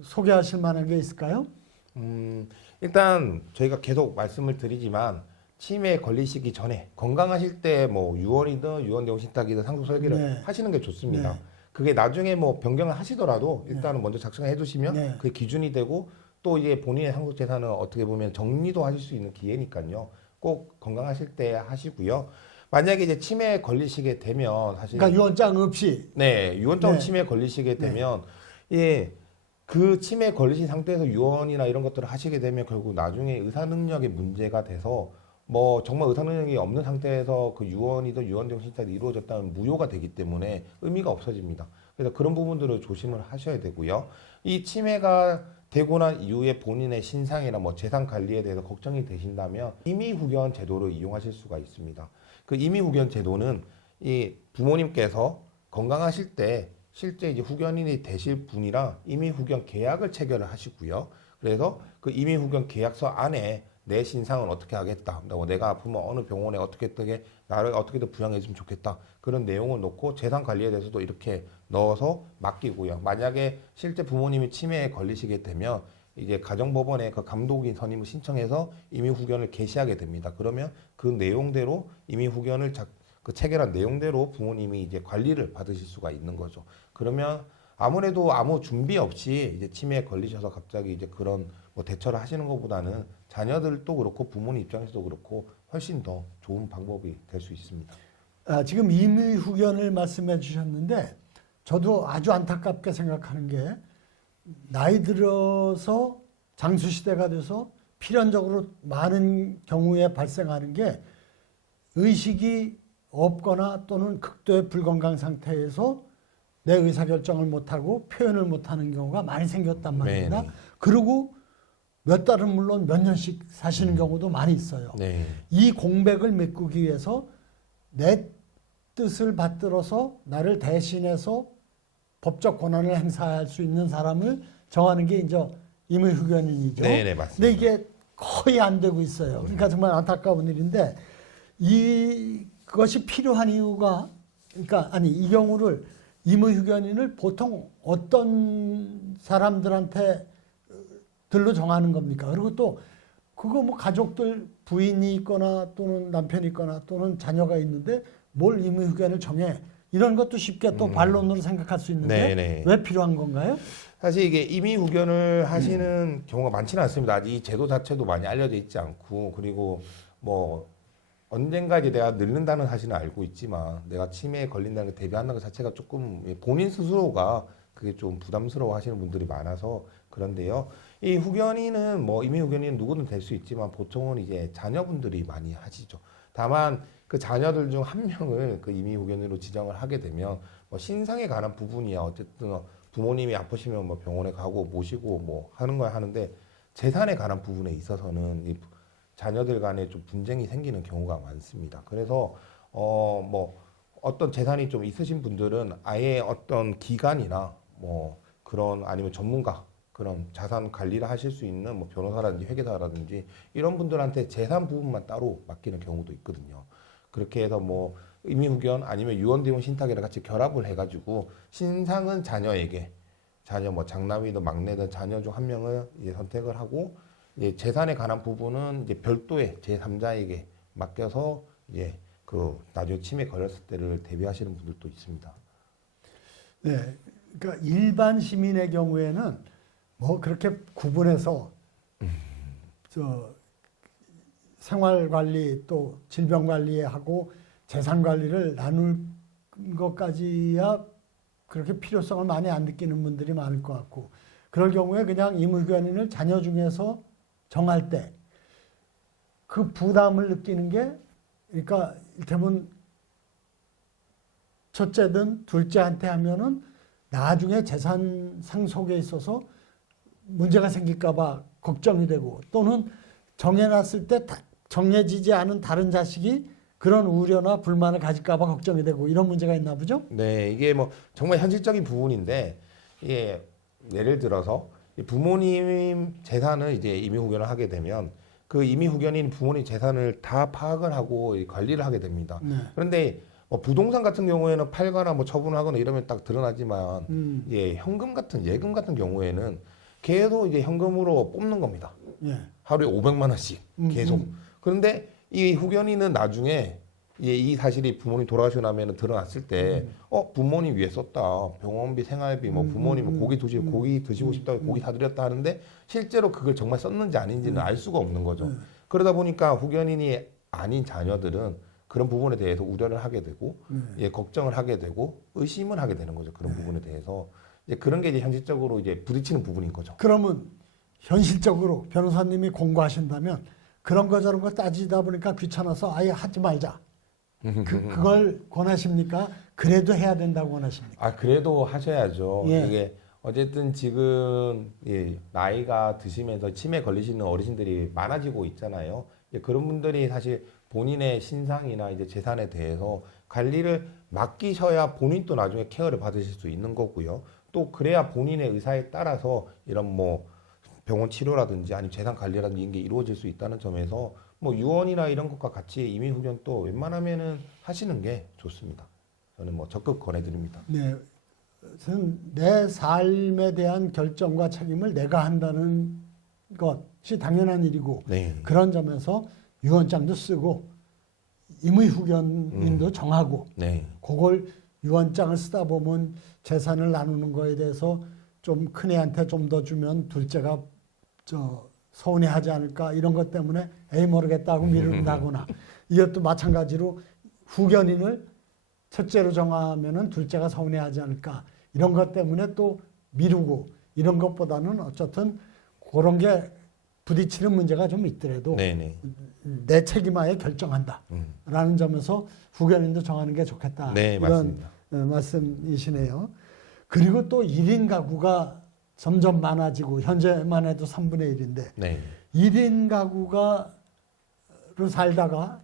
소개하실 만한 게 있을까요? 일단 저희가 계속 말씀을 드리지만 치매에 걸리시기 전에 건강하실 때 뭐 유언이든 유언대용 신탁이든 상속 설계를 네. 하시는 게 좋습니다. 네. 그게 나중에 뭐 변경을 하시더라도 일단은 먼저 작성해 두시면 네. 그게 기준이 되고 또 이제 본인의 상속 재산을 어떻게 보면 정리도 하실 수 있는 기회니까요. 꼭 건강하실 때 하시고요. 만약에 이제 치매에 걸리시게 되면 사실 그러니까 유언장 없이 네, 유언장 네. 치매에 걸리시게 되면 예, 그 치매에 걸리신 상태에서 유언이나 이런 것들을 하시게 되면 결국 나중에 의사 능력에 문제가 돼서 뭐 정말 의사 능력이 없는 상태에서 그 유언이든 유언대용 신탁이 이루어졌다면 무효가 되기 때문에 의미가 없어집니다. 그래서 그런 부분들을 조심을 하셔야 되고요. 이 치매가 되고 난 이후에 본인의 신상이나 뭐 재산 관리에 대해서 걱정이 되신다면 임의후견 제도를 이용하실 수가 있습니다. 그 임의후견 제도는 이 부모님께서 건강하실 때 실제 이제 후견인이 되실 분이랑 임의후견 계약을 체결을 하시고요. 그래서 그 임의후견 계약서 안에 내 신상은 어떻게 하겠다. 뭐 내가 아프면 어느 병원에 어떻게 나를 어떻게든 부양해주면 좋겠다. 그런 내용을 놓고 재산 관리에 대해서도 이렇게 넣어서 맡기고요. 만약에 실제 부모님이 치매에 걸리시게 되면 이제 가정법원에 그 감독인 선임을 신청해서 임의후견을 게시하게 됩니다. 그러면 그 내용대로 임의후견을 그 체결한 내용대로 부모님이 이제 관리를 받으실 수가 있는 거죠. 그러면 아무래도 아무 준비 없이 이제 치매에 걸리셔서 갑자기 이제 그런 뭐 대처를 하시는 것보다는 자녀들도 그렇고 부모님 입장에서도 그렇고 훨씬 더 좋은 방법이 될 수 있습니다. 지금 임의후견을 말씀해 주셨는데 저도 아주 안타깝게 생각하는 게 나이 들어서 장수시대가 돼서 필연적으로 많은 경우에 발생하는 게 의식이 없거나 또는 극도의 불건강 상태에서 내 의사결정을 못하고 표현을 못하는 경우가 많이 생겼단 말입니다. 네네. 그리고 몇 달은 물론 몇 년씩 사시는 경우도 많이 있어요. 네. 이 공백을 메꾸기 위해서 내 뜻을 받들어서 나를 대신해서 법적 권한을 행사할 수 있는 사람을 정하는 게 이제 임의후견인이죠. 네네, 맞습니다. 근데 이게 거의 안 되고 있어요. 그러니까 정말 안타까운 일인데 이것이 필요한 이유가 그러니까 이 경우를 임의후견인을 보통 어떤 사람들한테 들로 정하는 겁니까? 그리고 또 그거 뭐 가족들 부인이 있거나 또는 남편이 있거나 또는 자녀가 있는데 뭘 임의후견을 정해 이런 것도 쉽게 또 반론으로 생각할 수 있는데 네네. 왜 필요한 건가요? 사실 이게 임의후견을 하시는 경우가 많지는 않습니다. 아직 이 제도 자체도 많이 알려져 있지 않고, 그리고 뭐 언젠가 이제 내가 늙는다는 사실은 알고 있지만 내가 치매에 걸린다는 걸 대비한다는 것 자체가 조금 본인 스스로가 그게 좀 부담스러워 하시는 분들이 많아서 그런데요. 이 후견인은 뭐 임의후견인은 누구든 될 수 있지만 보통은 이제 자녀분들이 많이 하시죠. 다만 그 자녀들 중 한 명을 그 임의후견인으로 지정을 하게 되면 뭐 신상에 관한 부분이야 어쨌든 부모님이 아프시면 뭐 병원에 가고 모시고 뭐 하는 거야 하는데 재산에 관한 부분에 있어서는 이 자녀들 간에 좀 분쟁이 생기는 경우가 많습니다. 그래서 뭐 어떤 재산이 좀 있으신 분들은 아예 어떤 기관이나 뭐 그런 아니면 전문가 그런 자산 관리를 하실 수 있는 뭐 변호사라든지 회계사라든지 이런 분들한테 재산 부분만 따로 맡기는 경우도 있거든요. 그렇게 해서 뭐 임의후견 아니면 유언대용 신탁이랑 같이 결합을 해가지고 신상은 자녀에게 자녀 뭐 장남이든 막내든 자녀 중 한 명을 이제 선택을 하고 이제 재산에 관한 부분은 이제 별도의 제3자에게 맡겨서 이제 그 나중에 치매 걸렸을 때를 대비하시는 분들도 있습니다. 네, 그러니까 일반 시민의 경우에는 뭐 그렇게 구분해서 저 생활 관리 또 질병 관리하고 재산 관리를 나눌 것까지야 그렇게 필요성을 많이 안 느끼는 분들이 많을 것 같고 그럴 경우에 그냥 임의후견인을 자녀 중에서 정할 때 그 부담을 느끼는 게 그러니까 이를테면 첫째든 둘째한테 하면은 나중에 재산 상속에 있어서 문제가 생길까 봐 걱정이 되고 또는 정해놨을 때 정해지지 않은 다른 자식이 그런 우려나 불만을 가질까 봐 걱정이 되고 이런 문제가 있나 보죠? 네, 이게 뭐 정말 현실적인 부분인데 이게 예를 들어서 부모님 재산을 이제 임의후견을 하게 되면 그 임의후견인 부모님 재산을 다 파악을 하고 관리를 하게 됩니다. 네. 그런데 뭐 부동산 같은 경우에는 팔거나 뭐 처분하거나 이러면 딱 드러나지만 예, 현금 같은 예금 같은 경우에는 계속 이제 현금으로 뽑는 겁니다. 예. 하루에 500만 원씩 계속. 그런데 이 후견인은 나중에 이 사실이 부모님 돌아가시고 나면 드러났을 때, 부모님 위해 썼다. 병원비, 생활비, 뭐 부모님 뭐 고기 드시고 싶다고 고기 사드렸다 하는데 실제로 그걸 정말 썼는지 아닌지는 알 수가 없는 거죠. 그러다 보니까 후견인이 아닌 자녀들은 그런 부분에 대해서 우려를 하게 되고, 예, 걱정을 하게 되고, 의심을 하게 되는 거죠. 그런 부분에 대해서. 이제 그런 게 이제 현실적으로 이제 부딪히는 부분인 거죠. 그러면 현실적으로 변호사님이 공부하신다면 그런 거 저런 거 따지다 보니까 귀찮아서 아예 하지 말자. 그걸 권하십니까? 그래도 해야 된다고 권하십니까? 아, 그래도 하셔야죠. 예. 이게 어쨌든 지금 예, 나이가 드시면서 치매 걸리시는 어르신들이 많아지고 있잖아요. 예, 그런 분들이 사실 본인의 신상이나 이제 재산에 대해서 관리를 맡기셔야 본인도 나중에 케어를 받으실 수 있는 거고요. 또 그래야 본인의 의사에 따라서 이런 뭐 병원 치료라든지 아니면 재산 관리라든지 이런 게 이루어질 수 있다는 점에서 뭐 유언이나 이런 것과 같이 임의후견 또 웬만하면은 하시는 게 좋습니다. 저는 뭐 적극 권해드립니다. 네. 저는 내 삶에 대한 결정과 책임을 내가 한다는 것이 당연한 일이고 네. 그런 점에서 유언장도 쓰고 임의후견인도 정하고 네. 그걸 유언장을 쓰다 보면 재산을 나누는 거에 대해서 좀 큰애한테 좀 더 주면 둘째가 서운해하지 않을까 이런 것 때문에 에이 모르겠다고 미룬다거나 이것도 마찬가지로 후견인을 첫째로 정하면은 둘째가 서운해하지 않을까 이런 것 때문에 또 미루고 이런 것보다는 어쨌든 그런 게 부딪히는 문제가 좀 있더라도 네네. 내 책임하에 결정한다라는 점에서 후견인도 정하는 게 좋겠다. 네, 이런 맞습니다. 말씀이시네요. 그리고 또 1인 가구가 점점 많아지고 현재만 해도 3분의 1인데 네. 1인 가구가로 살다가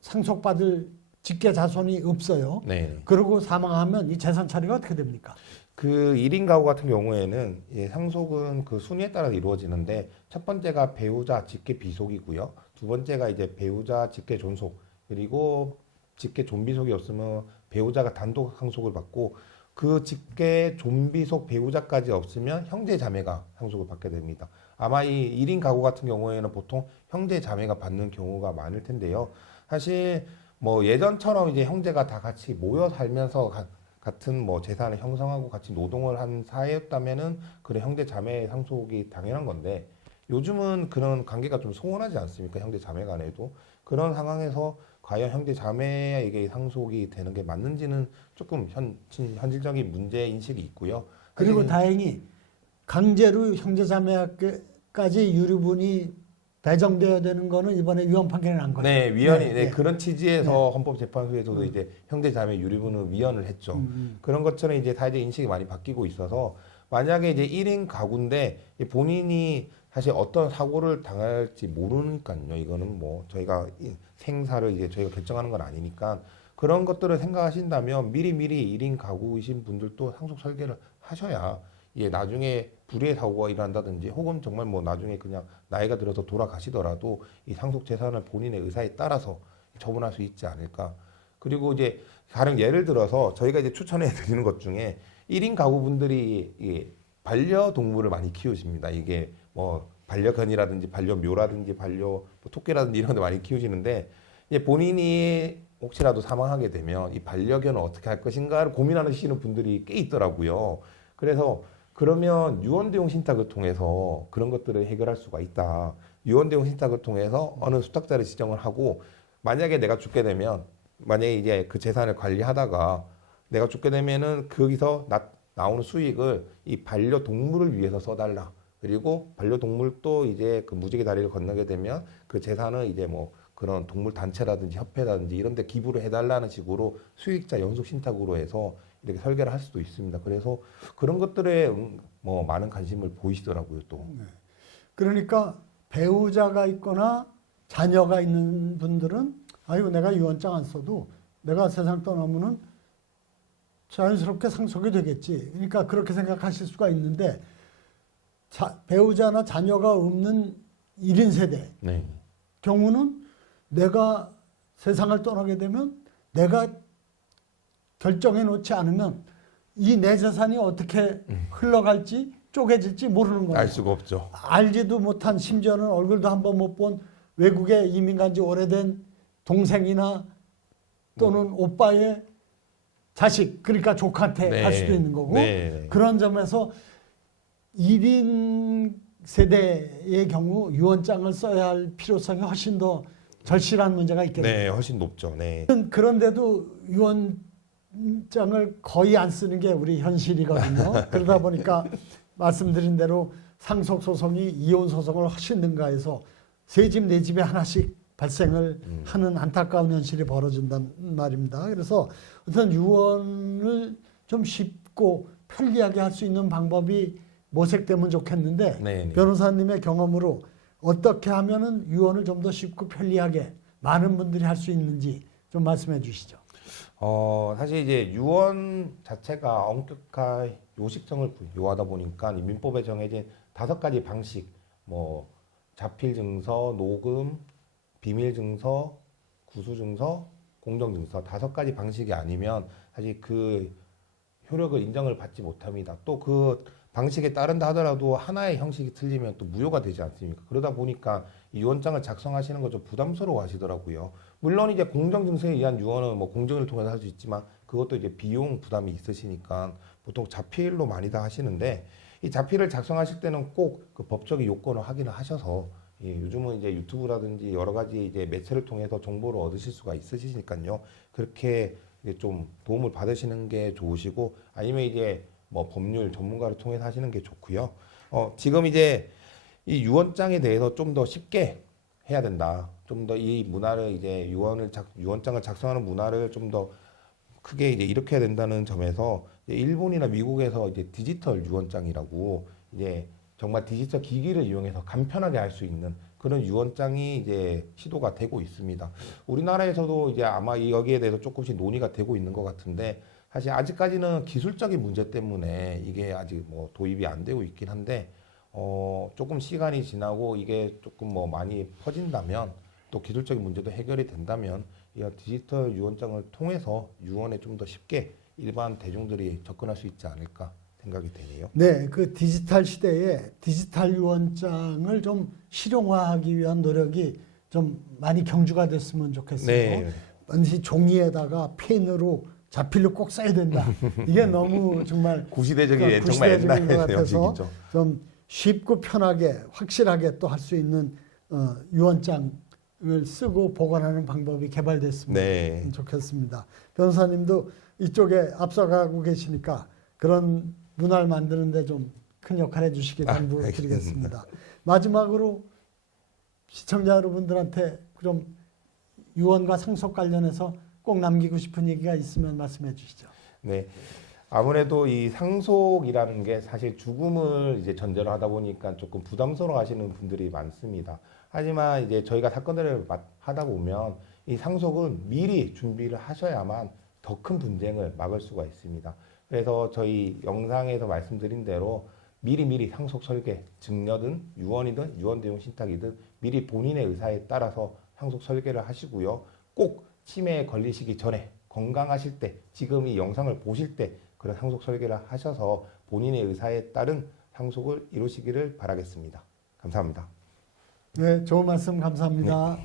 상속받을 직계 자손이 없어요. 네. 그러고 사망하면 이 재산 처리가 어떻게 됩니까? 그 1인 가구 같은 경우에는 예, 상속은 그 순위에 따라 이루어지는데 첫 번째가 배우자 직계 비속이고요. 두 번째가 이제 배우자 직계 존속 그리고 직계 존비속이 없으면 배우자가 단독 상속을 받고 그 직계 존비속 배우자까지 없으면 형제 자매가 상속을 받게 됩니다. 아마 이 1인 가구 같은 경우에는 보통 형제 자매가 받는 경우가 많을 텐데요. 사실 뭐 예전처럼 이제 형제가 다 같이 모여 살면서 같은 뭐 재산을 형성하고 같이 노동을 한 사이였다면은 그래 형제 자매 상속이 당연한 건데 요즘은 그런 관계가 좀 소원하지 않습니까? 형제 자매 간에도 그런 상황에서 과연 형제 자매에게 상속이 되는 게 맞는지는 조금 현실적인 문제 인식이 있고요. 그리고 사실 다행히 강제로 형제자매까지 유류분이 배정되어야 되는 거는 이번에 위헌 판결이 난 거죠. 네, 위헌이 네, 네, 네. 그런 취지에서 헌법재판소에서도 이제 형제자매 유리분은 위헌을 했죠. 그런 것처럼 이제 사회적 인식이 많이 바뀌고 있어서 만약에 이제 1인 가구인데 본인이 사실 어떤 사고를 당할지 모르니까요. 이거는 뭐 저희가 생사를 이제 저희가 결정하는 건 아니니까 그런 것들을 생각하신다면 미리미리 1인 가구이신 분들도 상속 설계를 하셔야 예, 나중에 불의의 사고가 일어난다든지 혹은 정말 뭐 나중에 그냥 나이가 들어서 돌아가시더라도 이 상속 재산을 본인의 의사에 따라서 처분할 수 있지 않을까. 그리고 이제 다른 예를 들어서 저희가 이제 추천해 드리는 것 중에 1인 가구분들이 이 반려동물을 많이 키우십니다. 이게 뭐 반려견이라든지 반려묘라든지 뭐 토끼라든지 이런 데 많이 키우시는데 이제 본인이 혹시라도 사망하게 되면 이 반려견을 어떻게 할 것인가를 고민하시는 분들이 꽤 있더라고요. 그래서 그러면 유언대용 신탁을 통해서 그런 것들을 해결할 수가 있다. 유언대용 신탁을 통해서 어느 수탁자를 지정을 하고 만약에 내가 죽게 되면 만약에 이제 그 재산을 관리하다가 내가 죽게 되면은 거기서 나오는 수익을 이 반려동물을 위해서 써달라. 그리고 반려동물도 이제 그 무지개 다리를 건너게 되면 그 재산을 이제 뭐 그런 동물 단체라든지 협회라든지 이런 데 기부를 해달라는 식으로 수익자 연속 신탁으로 해서 이렇게 설계를 할 수도 있습니다. 그래서 그런 것들에 뭐 많은 관심을 보이시더라고요, 또. 그러니까 배우자가 있거나 자녀가 있는 분들은 아이고 내가 유언장 안 써도 내가 세상 떠나면은 자연스럽게 상속이 되겠지. 그러니까 그렇게 생각하실 수가 있는데 배우자나 자녀가 없는 1인 세대 네. 경우는 내가 세상을 떠나게 되면 내가 결정해 놓지 않으면 이 내 재산이 어떻게 흘러갈지 쪼개질지 모르는 거예요. 알 수가 없죠. 알지도 못한 심지어는 얼굴도 한번 못 본 외국에 이민 간 지 오래된 동생이나 또는 오빠의 자식 그러니까 조카한테 네. 갈 수도 있는 거고 네. 그런 점에서 1인 세대의 경우 유언장을 써야 할 필요성이 훨씬 더 절실한 문제가 있겠네요. 네, 훨씬 높죠. 네. 그런데도 유언장을 거의 안 쓰는 게 우리 현실이거든요. 그러다 보니까 말씀드린 대로 상속 소송이 이혼 소송을 훨씬 능가해서 세 집 네 집에 하나씩 발생을 하는 안타까운 현실이 벌어진단 말입니다. 그래서 어떤 유언을 좀 쉽고 편리하게 할 수 있는 방법이 모색되면 좋겠는데 네, 네. 변호사님의 경험으로 어떻게 하면은 유언을 좀 더 쉽고 편리하게 많은 분들이 할 수 있는지 좀 말씀해 주시죠. 사실 이제 유언 자체가 엄격한 요식성을 요하다 보니까 이 민법에 정해진 5가지 방식, 뭐 자필 증서, 녹음, 비밀 증서, 구수 증서, 공정 증서 5가지 방식이 아니면 사실 그 효력을 인정을 받지 못합니다. 또 그 방식에 따른다 하더라도 하나의 형식이 틀리면 또 무효가 되지 않습니까? 그러다 보니까 이 유언장을 작성하시는 거 좀 부담스러워 하시더라고요. 물론 이제 공정증서에 의한 유언은 뭐 공증을 통해서 할 수 있지만 그것도 이제 비용 부담이 있으시니까 보통 자필로 많이 다 하시는데 이 자필을 작성하실 때는 꼭 그 법적인 요건을 확인을 하셔서 예, 요즘은 이제 유튜브라든지 여러 가지 이제 매체를 통해서 정보를 얻으실 수가 있으시니까요. 그렇게 이제 좀 도움을 받으시는 게 좋으시고 아니면 이제 뭐 법률 전문가를 통해서 하시는 게 좋고요. 지금 이제 이 유언장에 대해서 좀 더 쉽게 해야 된다. 좀 더 이 문화를 이제 유언장을 작성하는 문화를 좀 더 크게 이제 일으켜야 된다는 점에서 이제 일본이나 미국에서 이제 디지털 유언장이라고 이제 정말 디지털 기기를 이용해서 간편하게 할 수 있는 그런 유언장이 이제 시도가 되고 있습니다. 우리나라에서도 이제 아마 여기에 대해서 조금씩 논의가 되고 있는 것 같은데 사실 아직까지는 기술적인 문제 때문에 이게 아직 뭐 도입이 안 되고 있긴 한데 조금 시간이 지나고 이게 조금 뭐 많이 퍼진다면 또 기술적인 문제도 해결이 된다면 이 디지털 유언장을 통해서 유언에 좀 더 쉽게 일반 대중들이 접근할 수 있지 않을까 생각이 되네요. 네, 그 디지털 시대에 디지털 유언장을 좀 실용화하기 위한 노력이 좀 많이 경주가 됐으면 좋겠어요. 네. 반드시 종이에다가 펜으로 자필로 꼭 써야 된다. 이게 너무 정말 구시대적인 정말 구시대적인 것 옛날의 같아서 형식이죠. 좀 쉽고 편하게 확실하게 또 할 수 있는 유언장을 쓰고 보관하는 방법이 개발됐으면 네. 좋겠습니다. 변호사님도 이쪽에 앞서가고 계시니까 그런 문화를 만드는데 좀 큰 역할 해주시기 당부드리겠습니다. 마지막으로 시청자 여러분들한테 좀 유언과 상속 관련해서 꼭 남기고 싶은 얘기가 있으면 말씀해 주시죠. 네. 아무래도 이 상속이라는 게 사실 죽음을 이제 전제로 하다 보니까 조금 부담스러워 하시는 분들이 많습니다. 하지만 이제 저희가 사건들을 하다 보면 이 상속은 미리 준비를 하셔야만 더 큰 분쟁을 막을 수가 있습니다. 그래서 저희 영상에서 말씀드린 대로 미리미리 상속 설계, 증여든 유언이든 유언 대용 신탁이든 미리 본인의 의사에 따라서 상속 설계를 하시고요. 꼭 치매에 걸리시기 전에 건강하실 때, 지금 이 영상을 보실 때 그런 상속 설계를 하셔서 본인의 의사에 따른 상속을 이루시기를 바라겠습니다. 감사합니다. 네, 좋은 말씀 감사합니다.